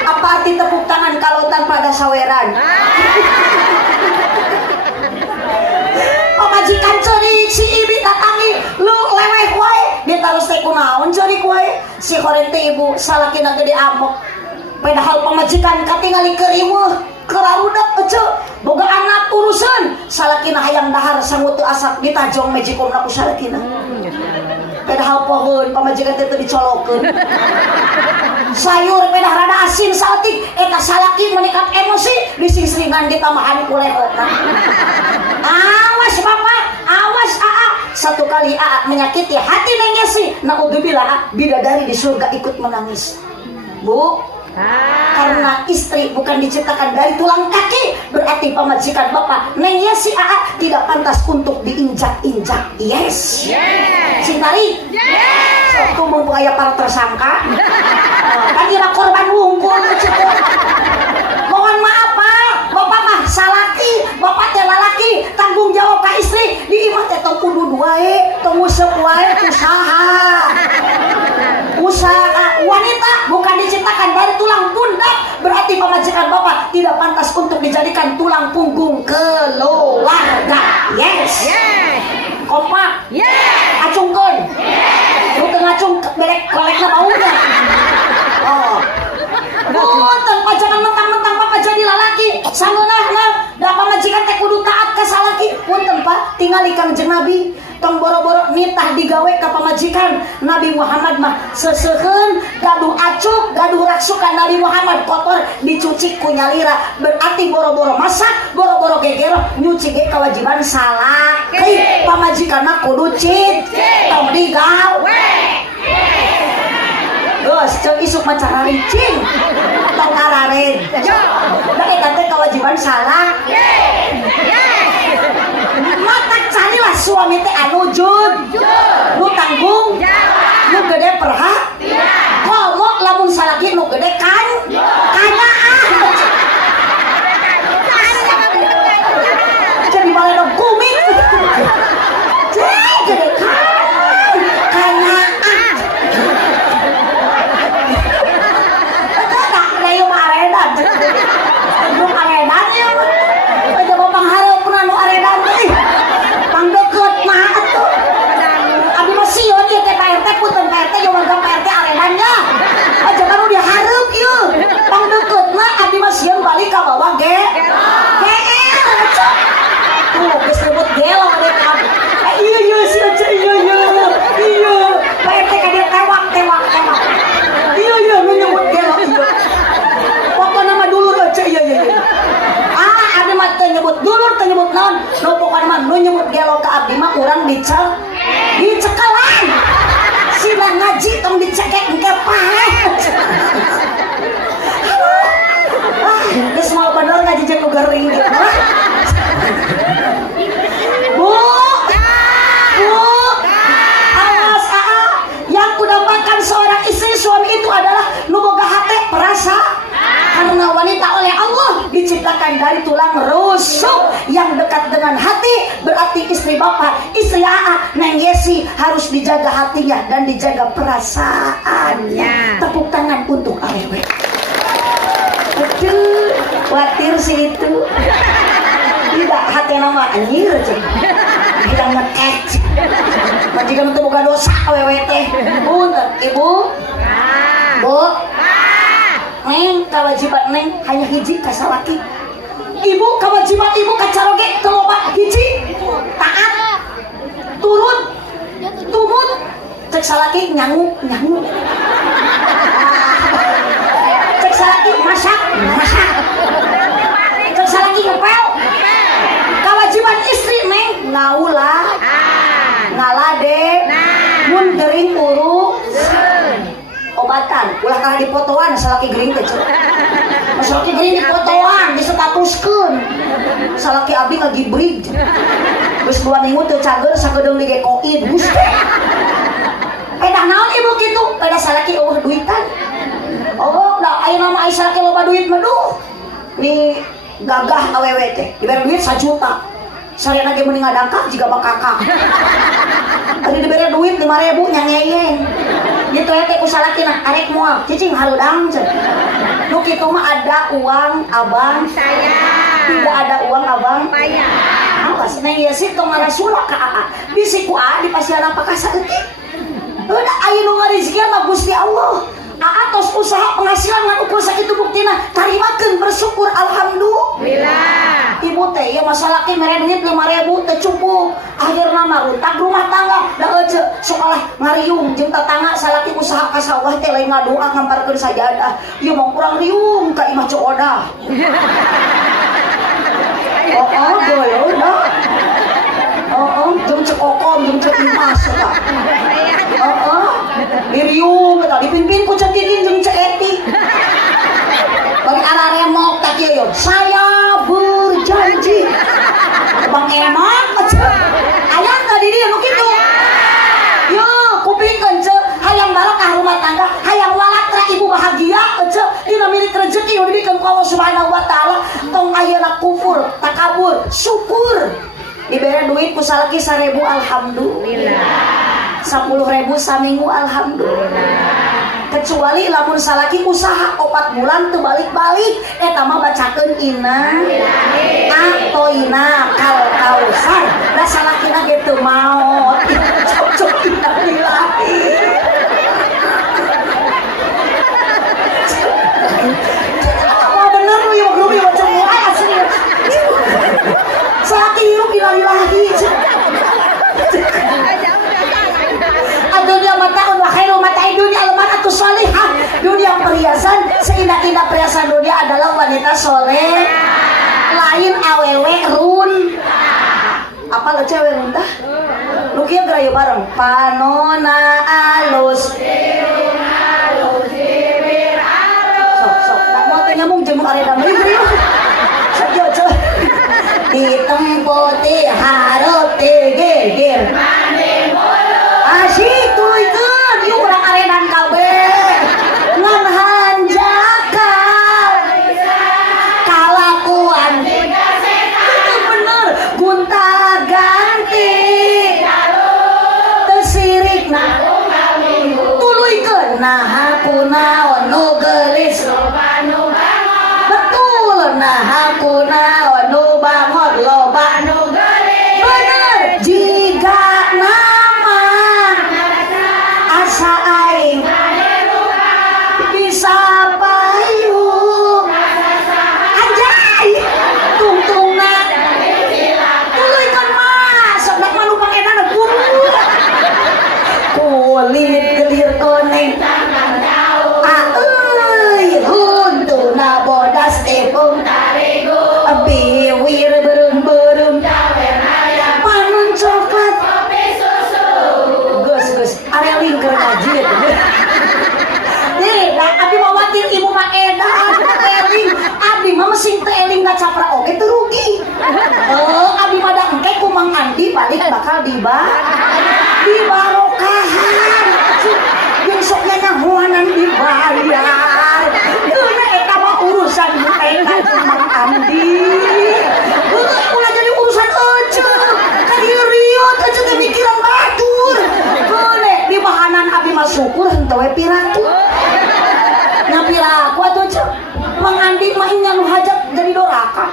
Apa arti tepuk tangan kalau tanpa ada saweran? Pamajikan ceurik si ibi datangi, lu leweh wae, dia tarus teh kunaon ceurik wae. Si horeng teh ibu salakina gede amok. Padahal pamajikan katingali keuriweuh, kerarudak ece, boga anak urusan. Salakina hayang dahar sangut teu asap ditajong mejikomna ku salakina. Padahal pohon pamajikan teh teu dicolokeun. Sayur pedah rada asin saeutik eta salaki meningkat emosi dising-seringan ditamahan ku lehotna. Awas Bapak, awas Aa. Satu kali Aa menyakiti hati Neng Yesi, naudzubillah bidadari di surga ikut menangis. Bu, karena istri bukan diciptakan dari tulang kaki, berarti pamajikan Bapak Neng Yesi Aa tidak pantas untuk diinjak-injak. Yes. Cintari. Yes. Satu mumpung aya para tersangka. Kan kira korban wungkul gitu. Mohon maaf Pak, Bapak mah salaki, Bapak teh lalaki, tanggung jawab ka istri. Di imah teh tong kudu wae, tong useup wae usaha. Usaha wanita bukan diciptakan dari tulang pundak, berarti pamajikan Bapak tidak pantas untuk dijadikan tulang punggung keluarga. Yes. Kompak. Acungkeun. Lu teu ngacung belek kolekna baunya. Oh. Punten jangan mentang-mentang Bapak jadi lalaki, sangeunahna da pamajikan teh kudu taat ka salaki. Punten Pak, tingali Kangjeng Nabi tong boro-boro nitah digawe ka pamajikan Nabi Muhammad mah seseuheun gaduh acuk, gaduh raksukan Nabi Muhammad kotor dicuci ku nyalira. Berarti boro-boro masak, boro-boro gegero nyuci ge kewajiban salaki. Pamajikan mah kudu cit, tong digawe. Geus ceuk isuk mah cara ricing. Tong araren. Da eta teh kewajiban salaki. Mata carilah suami teh anu jujur, nu tanggung, nu gede perhatian. Kolok lamun salaki nu gede kan, kanaan. Jadi malah dong kumit. Gede kan, kanaan. Tak dayu mah aredan. Belum aredan ya. Aja Bapak hareup nu aredan teh. Pangdeukeut mah atuh. Abi mah sieun ieu teh PRT punten PRT jeung warga PRT aredannya. Aja kanu dihareup ieu. Pangdeukeutna abi mah sieun balik ka bawah ge. GR atuh. Tuh geus ribut gelo deh kamu. Ieu sieun ieu. PRT ka dia tewak. Ieu menyebut gelo ieu. Pokona mah dulur aja ieu. Abi mah teu nyebut dulur, teu nyebut naon. Nu pokona mah nu nyebut gelo ka abdi mah urang dicekelan. Sina ngaji tong dicekek engke paeh. Geus moal bener ngaji jeung nu geuring gitu. Bu, hati istri bapak, istri AA, Neng Yesi harus dijaga hatinya dan dijaga perasaannya. Tepuk tangan untuk awewe. Betul, khawatir sih itu. Tidak, hati nama anjir cek. Kita ngekek. Majikan untuk buka dosa awewe teh. Punten, ibu. Bu. Neng, kewajiban Neng hanya hiji kasalaki. Ibu, kewajiban ibu kacaroge keloba hiji. Taat. Turun. Tumut. Cek salaki nyangu. Cek salaki masak. Cek salaki ngepel. Kewajiban istri Neng ngaulah. Ngalade. Mun gering urus. Obatan, ulah kalah dipotoan salaki gering teh. Salaki gering dipotoan, disetatuskeun. Salaki abdi ngagibrig. Geus 2 minggu teu cager sagedeung digekoin, Gusti. Dah naon ibu kitu? Pada salaki duitan. Oh, da ayeuna mah aya salaki loba duit mah duh. Ni gagah awewe teh, dibere duit 1 juta. Sarena ge mending ngadangka jiga bakakak. Tadi dibere duit 5.000 nyangeyeng. Gitu ya teh ku salakina arek moal cicing haludang cenah. Nu kitu mah ada uang abang saya. Tidak ada uang abang saya. Awas Neng Yesi tong ngarasula ka AA. Bisi ku AA dipasihan apakah saeutik. Udah aya nu ngarizkian mah Gusti Allah. AA tos usaha penghasilan ngan ukur sakitu buktina tarimakeun bersyukur alhamdulillah. Ibu teh ya masalah ke mere duit 5.000 teh cukup. Akhirna mah runtak rumah tangga da ece sekolah ngariung jeung tetangga salaki usaha ka sawah teh lain ngadoa ngamparkeun sajadah. Ieu mah kurang riung ka imah Coda. Goyo dah. Jeung cek okom jeung cek imas eta. Diriung eta dipimpin ku cek Titin jeung cek Eti. Bagi arah remok tak kieu saya berjanji Bang Emak aya tadi dia nu kitu yo kupingkeun ceu hayang barokah rumah tangga hayang walatra ibu bahagia ceu dina milik rezeki nu dibikeun ku Allah Subhanahu wa taala tong ayeuna kufur takabur syukur dibere duit ku salaki 1.000 alhamdulillah 10.000 saminggu alhamdulillah kecuali lamun salaki usaha 4 bulan teu balik-balik eta mah bacakeun inna atoina kal kausar da salakina ge teu maot cocok innalillahi wah bener lu ya belum ya macam wae asli salaki hirup innalillahi dunia mataun wa khairu mata'i dunia al-mar'atu shalihah. Dunia perhiasan seindah-indah perhiasan dunia adalah wanita soleh. Lain awewe run. Apa lo cewek runtah? Lu kieu gerayu bareng. Panona alus. Sok. Tak mau teh nyambung jeung areda meuli. Sajo coy. Ditempoti hareup teh geger. Asyik tulikeun ieu urang arenan kabeh ngan hanjakal kalakuan itu bener gunta ganti teu sirikna tuluykeun nah kunaon nu geulis betul nah kunaon nu bangot loba nu geulis bener jiga bisa payung anjay tungtungna tuluykeun mah sok dak mah nu pangeunana guru kulit gelir koneng euy huntuna bodas tepung tarigu biwir beureum-beureum panun coklat kopi susu geus area lingkar ngaji eta abdi mah watir ibu mah edan teling abdi mah mesin teling ngacapra oge teu rugi abdi mah da engke ku Mang Andi balik bakal dibarokahan jeung sok nyahoanan dibayar geuna eta mah urusan eta Mang Andi ulah jadi urusan eceuk ka dieu dolaka.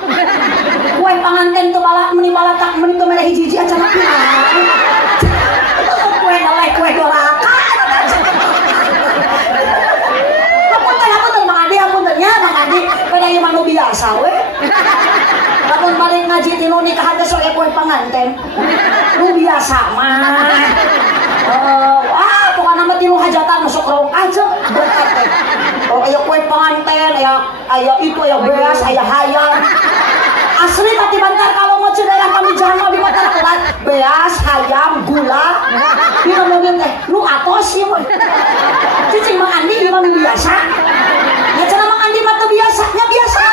Kue panganten teu balak meni balatak meni teu mere hiji-hiji acan pian. Kue ngelek kue dolaka. Apunten Mang Adi, apuntennya Mang Adi, beda ieu mah nu biasa we. Lamun balik ngaji tinu nikahan teh sok kue panganten. Nu biasa mah. Wah, pokoknya mah tinu hajatan masuk rong aja berkat teh. Oh, aya kue panganten, aya itu, aya beas, aya hayam. Asli tadi bantar kalau mau daerah kami jangan di mata kelas beas, hayam, gula. Di ngomongin teh, lu atos sih mah. Cicing Mang Andi gimana biasa? Ya cara Mang Andi mah biasa, nya biasa.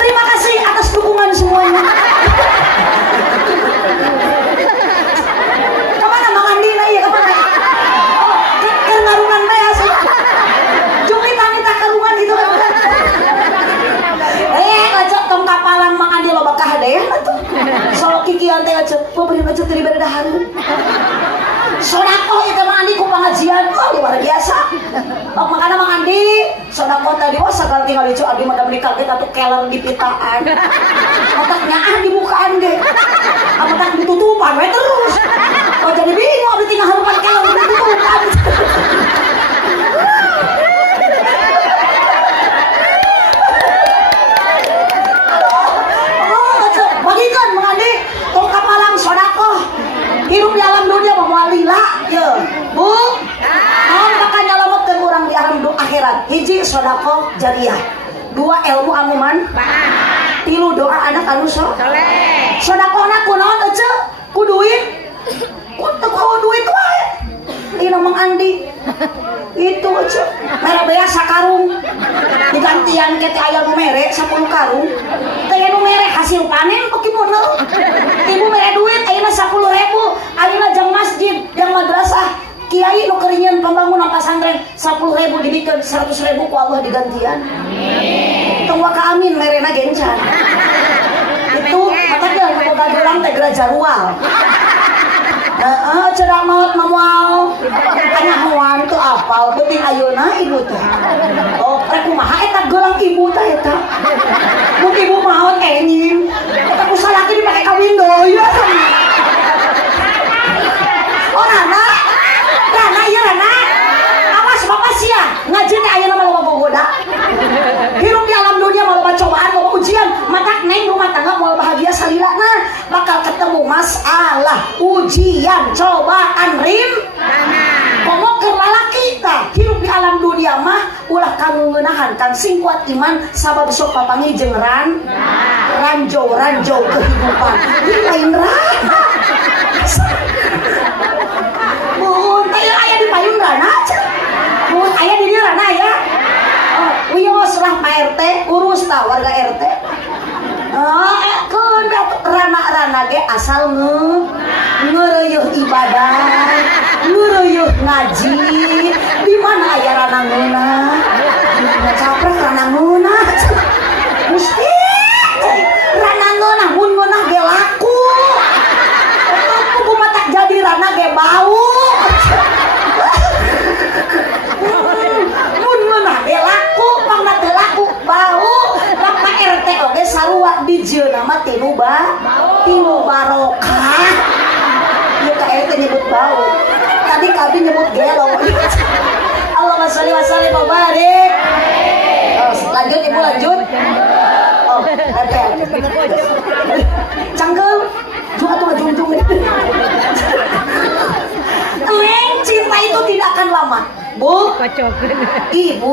Terima kasih atas dukungan semuanya. Kemana Mang Andi na iya kemana? Oh, ke ngarungan beas. Jumit tanita karungan gitu kan. Ngajak tong kapalan Mang Andi loba kahadean atuh. Sok kikian teh aja, peuberin aja teu dibere dahareun. Sodako itu Mang Andi ku pengajian, luar biasa. Makanya Mang Andi, sodako tadi sakal tinggal di Abdi mah da kaget atuh keler di pitaan. Otaknya di bukaan deh. Otak ditutupan we terus. Oh jadi bingung abdi tinggal harupan keler ditutupan. Bagikan Mang Andi, tong kapalang sodako. Hidup di alam dunia mau lila, ya Bu. Naon bakal nyalametkeun urang di alam akhirat. Hiji sodako jariah, 2 ilmu amuman, 3 doa anak anu soleh. Sodakona kunaon ece? Ku duit, ku duit wae. Ina Mang Andi, itu ece. Mere beas sakarung, digantian ke teh aya nu mere 10 karung. Teh nu mere hasil panen beki bener. Ibu mere duit ayeuna 10.000, ayeuna jang masjid, jang madrasah. Kiai nu keuringan pembangunan pesantren 10.000 dibikeun 100.000 ku Allah digantian. Amin. Tong waka amin merena gencan. Itu matakeun nu boga gelang teh geura jarual. Heeh, cerah maot moal. Anya moal teu apal penting ayeuna ibu teh. Oh, rek kumaha eta gelang ibu teh eta? Mun ibu maot enying. Eta ku salaki dipake kawin deui. Oh, Rana, iya Rana. Awas bapak sia, ngaji teh ayeuna mah loba goda. Hirup di alam dunia mah loba cobaan, loba ujian. Matak neng rumah tangga moal bahagia salilana, bakal ketemu masalah, ujian, cobaan rintangan. Komo keur lalaki tah, hirup di alam dunia mah ulah kanu ngeunahan kang sing kuat iman sabab sok papangi jeung ranjau kehidupan. Ieu lain raha. Mun teh aya di payung Rana. Mun aya di dieu Rana ya. Oh, wios lah Pak RT, urus tah warga RT. Keun Rana ge asal ngeureueuh ibadah, ngeureueuh ngaji. Di mana aya Rana ngeunah? Ngacapres Rana ngeunah. Mesti Rana ngeunah, mun ngeunah ge laku. Kudu matak jadi Rana ge bau. Mun ngeunah ge laku, pangna teu laku bau. Pak RT oge sarua dijieuna mah tinu barokah. Ieu ka RT nyebut bau. Tadi kami nyebut gelo. Allahumma sholli wa sallim wa barik. Oh, lanjut Ibu lanjut. Oh, RT. Cangkeul. Juga tuh ujung-ujung. Neng, cinta itu tidak akan lama. Bu, Ibu,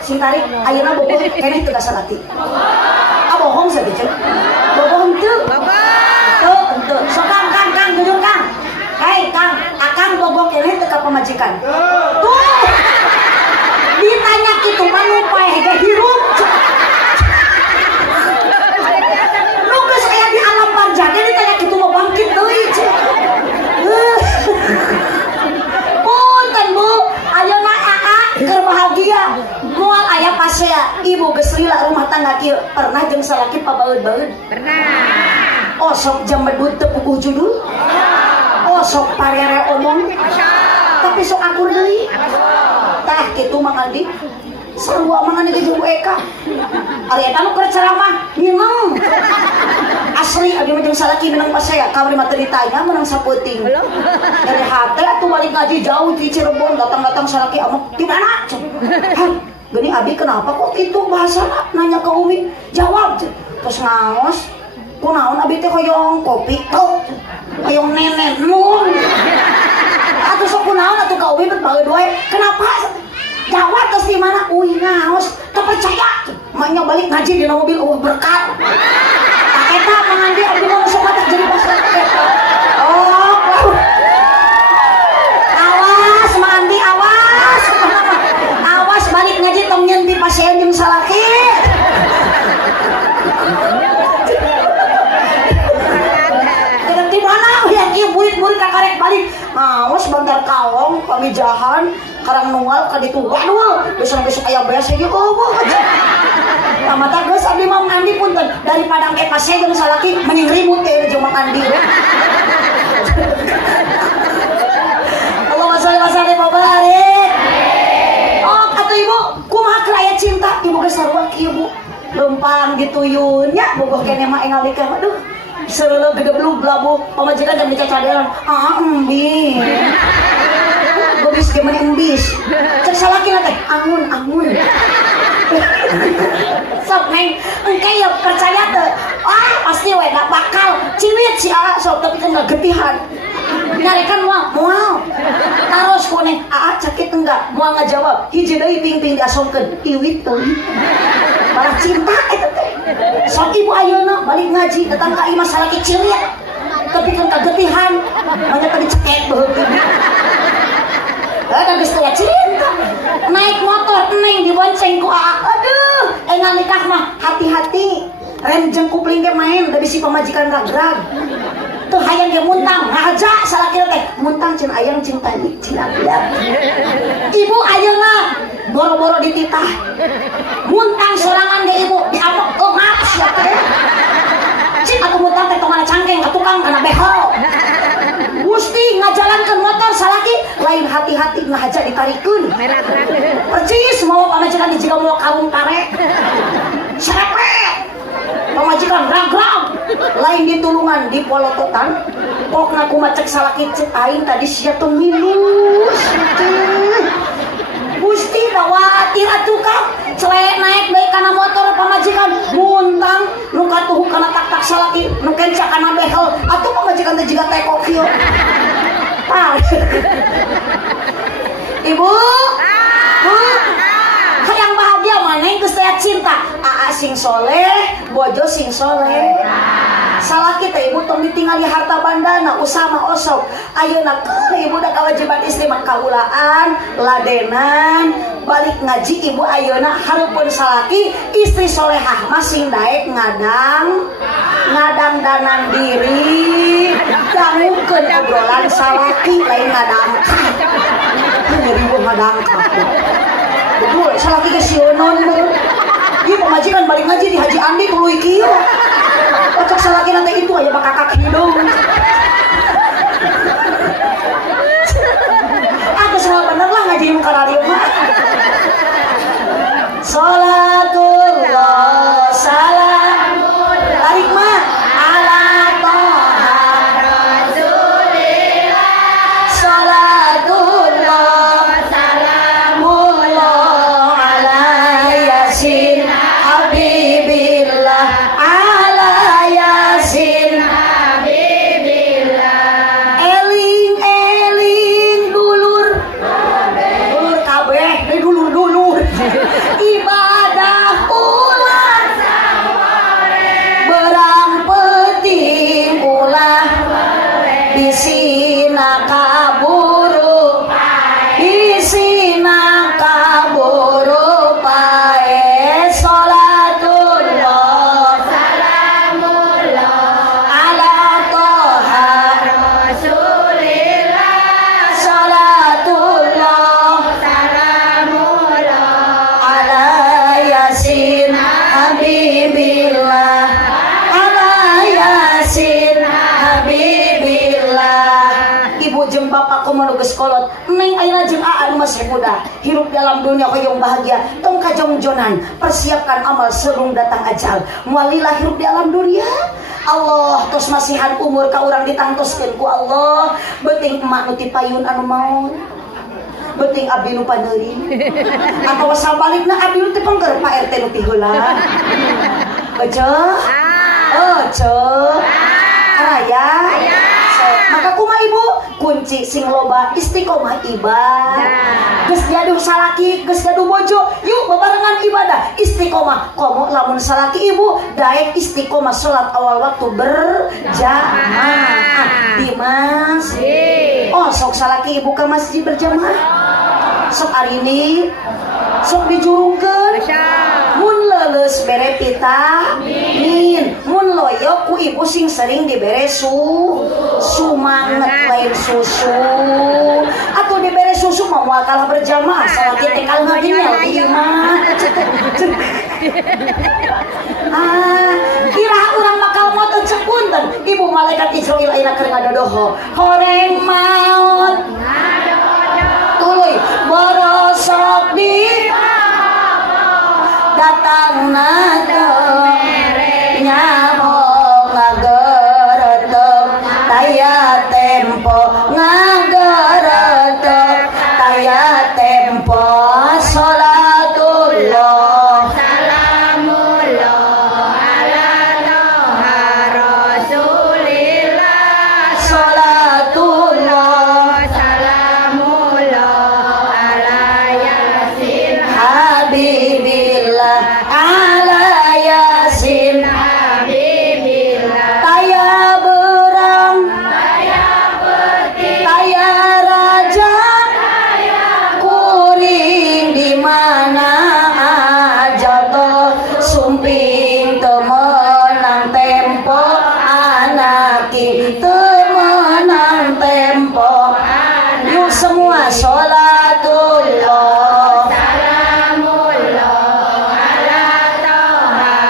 Sintari, ayeuna boboh keneh teu dasar hati. Bohong saja cek. Bohong teu. Teu, teu. So Kang, jujur Kang. Hei Kang, akang boboh keneh teu ka pamajikan. Tuh. Ditanya kitu mah lupa hege hirup. Nu geus aya di alam barjana ditanya kitu mah bangkit deui cek. Punten Bu, ayeuna AA keur bahagia. Moal aya pasea, ibu geus lila rumah tangga kieu. Pernah jeung salaki pabaeud-baeud? Pernah. Oh sok jam bedut teu puguh judul? Oh Oh sok parere omong. Tapi sok akur deui. Tah kitu Mang Andi. Sarua Mang Andi jeung Eka. Ari eta nu keur ceramah mineng. Asli abi mah jeung salaki mineng pas saya kamari mah teu ditanya menang sapeuting. Dari hate atuh balik ngaji jauh di Cirebon datang-datang salaki amok di mana? Hah, gini abi kenapa kok itu bahasana nanya ke Umi? Jawab. Terus ngaos. Kunaon abi teh hoyong kopi tuh. Hoyong nenek nun. Atuh sok kunaon atuh ka Umi berbageud wae. Kenapa? Jawab terus di mana? Uy ngaos, kepercaya. Maknya balik ngaji di mobil berkat. Eta Mang Andi abi mah sok matak jadi pastor eta. Oh, awas Mang Andi awas. Awas balik ngaji tong nyen di pasien jeung salaki. Di mana ya kieu burit-burit kakarek balik. Awas bantar kalong pamijahan karang nunggal ka ditu. Waduh, besok-besok aya beas ge eueuh. Tamata geus abdi Mang Andi punten daripada engke pasien jeung salaki mending ribut teh jeung Mang Andi. Allahumma sholli wa sallim wa barik. Oh, atuh Ibu, kumaha aya cinta Ibu geus sarua kieu Bu. Lempang gitu yun nya bogoh kene mah engal nikah. Aduh. Serele gede belum blabu pamajikan jam dicacaderan embi gobis ge meni embis cek salaki teh angun sok neng engke ya percaya teh pasti we da bakal ciwit si sok tapi kan enggak getihan nyarikan moal terus kuning sakit enggak moal ngajawab hiji deui ping-ping diasongkeun iwit teuing malah cinta eta teh sok Ibu ayeuna balik ngaji datang ka imah salaki cirit tapi kan kagetihan banyak tadi cekek beuh ada geus teh cinta naik motor neng dibonceng ku aduh engal nikah mah hati-hati rem jeung kupling ge main da bisi pamajikan ragrag tuh hayang ge muntang ngaja salaki teh muntang cin ayang cin tadi cin abdab Ibu ayeuna boro-boro dititah muntang sorangan ge Ibu diapok ngap sia teh cin atuh muntang teh tong ana cangkeng ka tukang kana behel Gusti ngajalankeun motor salaki lain hati-hati ngahaja ditarikeun percis mau pamajikan dijiga mau karung pare serepet pamajikan ragrag lain ditulungan di polototan pokna kumaha cek salaki cek aing tadi sia tong minus Gusti dawatir atuh Kang celek naik bae kana motor pamajikan muntang nu katuh kana tak-tak salaki nu kenca kana behel atuh pamajikan teh jiga tekok kieu Ibu hayang bahagia maneh geus teh cinta sing soleh bojo sing soleh salaki teh Ibu tong ditingali harta bandana usaha mah osok ayeuna keur Ibu da kewajiban istri mah kaulaan ladenan balik ngaji Ibu ayeuna hareupeun salaki istri solehah mah sing daek ngadang danan diri dangukeun obrolan salaki lain ngadangka ribu ngadangka betul salaki ge sionon ieu pamajikan balik ngaji di Haji Andi tuluy kieu cocok salaki nanti itu aja bakakak hidung aku semua bener lah ngaji di muka radio mah Salatullah salamul tarik mah ala toha rasulillah salatullah salamullah ala yasin habibillah ala yasin habibillah eling dulur muda hirup dalam dunia hoyong bahagia tong kajongjonan persiapkan amal sebelum datang ajal mualilah hirup di alam dunia Allah tos masihan umur ka urang ditangtoskeun ku Allah beuting emak nu ti payun anu maut beuting abdi nu paneuri atawa sabalikna abdi nu ti pengker Pak RT nu ti heula Raya maka kumaha ibu kunci sing loba istiqomah ibadah geus gaduh salaki geus gaduh bojo yuk bebarengan ibadah istiqomah komo lamun salaki ibu daek istiqomah salat awal waktu berjamaah di masjid oh sok salaki ibu ke masjid berjamaah sok hari ini sok dijurungkeun mun leuleus bere vitamin mun loyo ku ibu sing sering dibere sumanget lain susu atau dibere susu mau kalah berjamaah salat teh kalau ngadinya di imah kira urang bakal maut cek punten ibu malaikat Israil ayeuna keur ngadodoho horeng maut tuluy borosok di datang nate nyamuk ngageretek taya tempo ngageretek taya tempo salatullah Salamullah ala toha rasulillah salatullah Salamullah ala yasin habibillah ala yasin habibillah taya berang taya raja kuring di mana aja toh sumping temenang tempo anaki temenang tempo yuk semua sholatullah Salamullah ala toha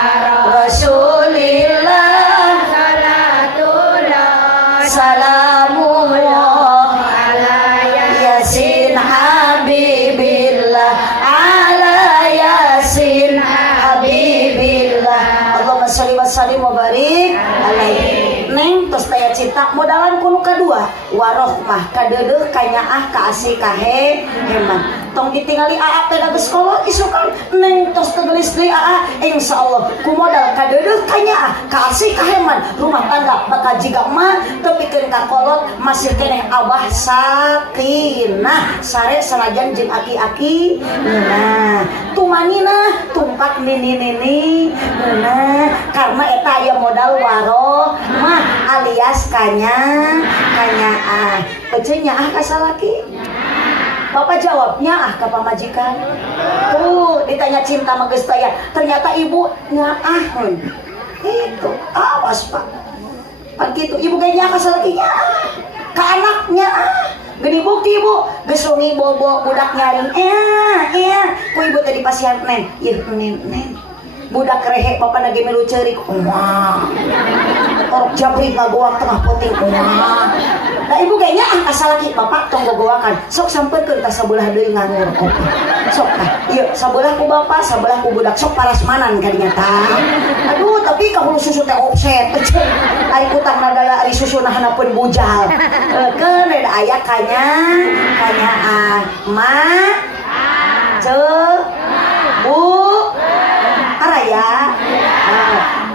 rasulillah salatullah salamullah ala yasin habibillah ala yasin habibillah Allahumma sholli wa sallim wa barik alaihi neng tos daya cinta modalan kuno kedua warohmah kadeudeuh kanyaah kaasih kahe heman tong ditingali aa teh geus kolot isukan neng tos teu geulis deui aa insyaallah ku modal kadeudeuh kanyaah kaasih kaheman rumah tangga bakal jiga mah teu pikeun ka kolot masih keneh abah sakinah sare sanajan jeung aki-aki nah tumanina tumpak nini nah karena eta aya modal warohmah alias kanyaah ece nyaah ka salaki Bapak jawabnya ke pamajikan. Tuh ditanya cinta mah geus taya. Ternyata ibu nyaah. Itu awas Pak. Pan kitu ibu ge nyaah ka salaki nyaah. Ka anaknya geni bukti ibu geus sungi bobo budak nyaring. Ku ibu tadi pasihan neng. Ieu neng. Budak rehe papa lagi melu ceurik. Orok jabri ngagoak tengah puting. Nah ibu kayaknya asal lagi bapak tong gogoakan sok sampeurkeun ta sabelah deui ngangur kopi sok tah ieu sabelah ku bapak sabelah ku budak sok parasmanan kadinya tah aduh tapi ka hulu susu teh offset ari kutang nadala ari susuna hanapeun bujal keun aya kanya ma ceu bu araya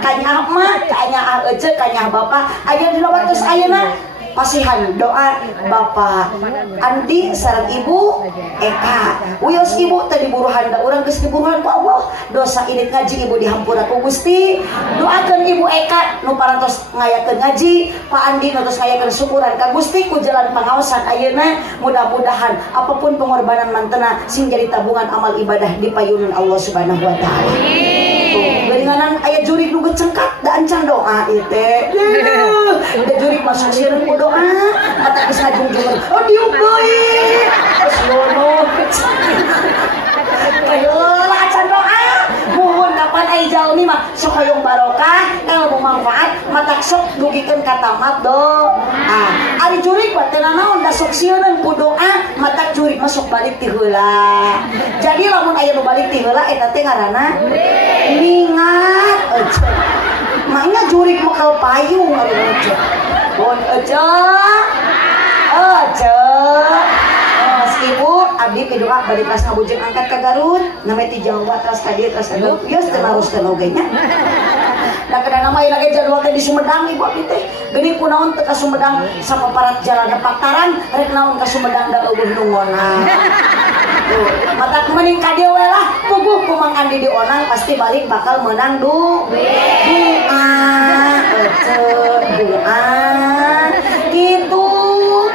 kanya ma kanya ece kanya bapak aya dina waktu ayeuna pasihan doa Bapak Andi sareng Ibu Eka wios Ibu tadi buruhan da urang geus diburuhan ku Allah dosa idit ngaji Ibu dihampura ku Gusti doakeun Ibu Eka nu parantos ngayakeun ngaji Pak Andi nu tos ngayakeun syukuran ka Gusti ku jalan pangaosan ayeuna mudah-mudahan apapun pengorbanan mantena sing jadi tabungan amal ibadah di payunan Allah Subhanahu wa taala. Geuninganan aya jurig nu cengkat da encan doa ieu teh. Da jurig masuk sieun ku doa mata geus ngajungjungeun. Oh diuk deui. Geus ngono. Ayolah acan doa. Muhun kapan aya jalmi mah sok hoyong barokah, ilmu manfaat, matak sok dugikeun ka tamat doa. Ari jurig mah teu naon da sok sieun ku doa mata jurig masuk balik ti heula. Jadi lamun aya nu balik ti heula eta teh ngaranna ningat aja. Maknya jurig makal payung atuh aja. Bon aja. Aja. Ibu, abdi pidoa balik kelas ngabujeng angkat ke Garut, namanya ti Jawa terus ka dieu terus anu, geus teu harus teu oge nya. Da kadang nama ieu lagi jadwal teh di Sumedang ibu abdi teh. Geuning kunaon teu ka Sumedang sapaparat jalan Paktaran, rek naon ka Sumedang da eueuh nu ngonang. Tuh, mata mending ka dieu we lah, puguh ku Mang Andi di Onang pasti balik bakal menang doa. Doa. Gitu.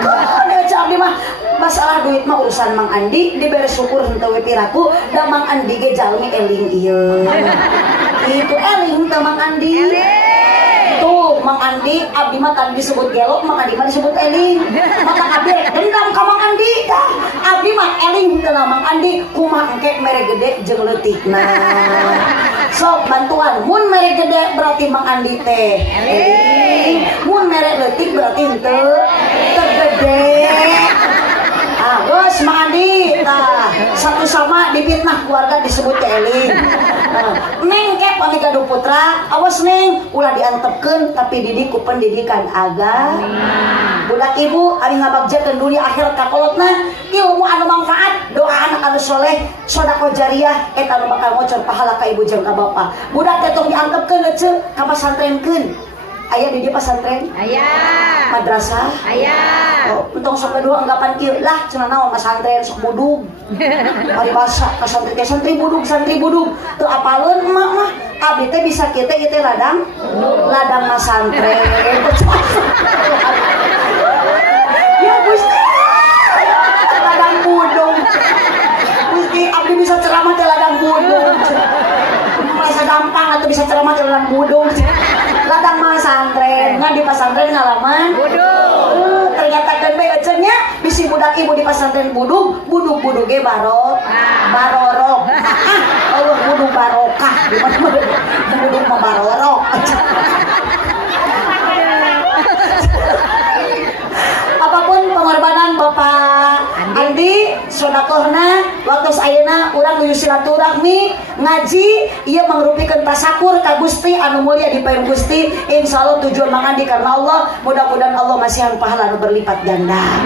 Kan abdi mah masalah duit mah urusan Mang Andi dibere syukur henteu we piraku da Mang Andi ge jalmi eling ieu. Itu eling teh Mang Andi. Tuh Mang Andi abdi mah tadi disebut gelo, Mang Andi mah disebut eling. Maka abdi rek dendam ka Mang Andi. Abdi mah eling teh Mang Andi kumaha engke mere gede jeung leutikna. Sok bantuan mun mere gede berarti Mang Andi teh eling. Mun mere leutik berarti henteu tegede. Bos Mang Andi, nah satu sama dipitnah keluarga disebut eling. Neng kep pami gaduh putra, awas neng, ulah diantepkeun tapi didik ku pendidikan agama. Budak ibu ari ngabagjakeun dunia akhirat ka kolotna, ilmu anu manfaat, doa anak anu soleh, sedekah jariah eta anu bakal ngocor pahala ka ibu jeung ka bapa. Budak teh tong diantepkeun ece ka pasantrenkeun. Aya di dia pesantren? Aya. Madrasah? Aya. Oh, untung sok kedua anggapan kieu lah cenah naon pesantren sok budug. Ari basa ka santri budug teu apaleun emak mah. Abdi teh bisa kieu teh ladang masantren. Ya Gusti. Ladang budug. Gusti abdi bisa ceramah teh ladang budug. Masa gampang atau bisa ceramah teh ladang budug. Ladang masantren, ngan di pesantren ngalaman budug. Ternyata kan bae cenah bisi budak ibu di pesantren budug ge barorok. Allah budug barokah. Budug mah barorok. Apapun pengorbanan Bapak Andi, sodakohna waktu ayeuna urang nuju silaturahmi ngaji ieu mangrupikeun tasakur ka Gusti anu mulia dipaeun Gusti. Insyaallah tujuan Mang Andi karena Allah, mudah-mudahan Allah masihan pahala anu berlipat ganda.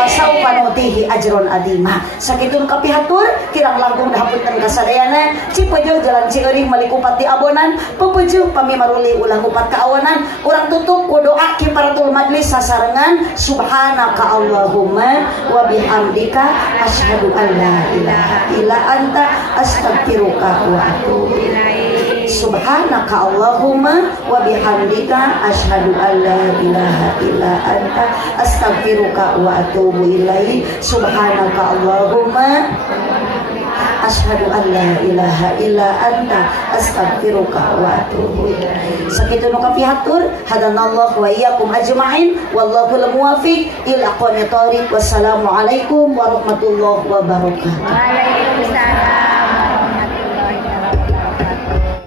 Fasaufa nutihi ajron adima. Sakitun kapihatur kirang langkung dahapunten kasadayana Cipeujeuh Jalan Cieuring Malikupat di Abonan, Pepeujuh Pami Maruli ulah ngupat ka awonan. Urang tutup ku doa kifaratul majlis sasarengan subhanaka Allahumma wa bihamdika asyhadu an la ilaha illa anta astaghfiruka wa atubu ilaik. Subhanaka Allahumma wa bihamdika asyhadu an la ilaha illa anta astaghfiruka wa atubu ilaik. Subhanaka Allahumma asyhadu an la ilaha illa anta astaghfiruka wa atubu ilaik. Sakitu nu kapihatur hadanallahu wa iyyakum ajmain wallahul muwaffiq ila aqwamit thoriq. Wassalamu alaikum warahmatullahi wabarakatuh. Waalaikumsalam.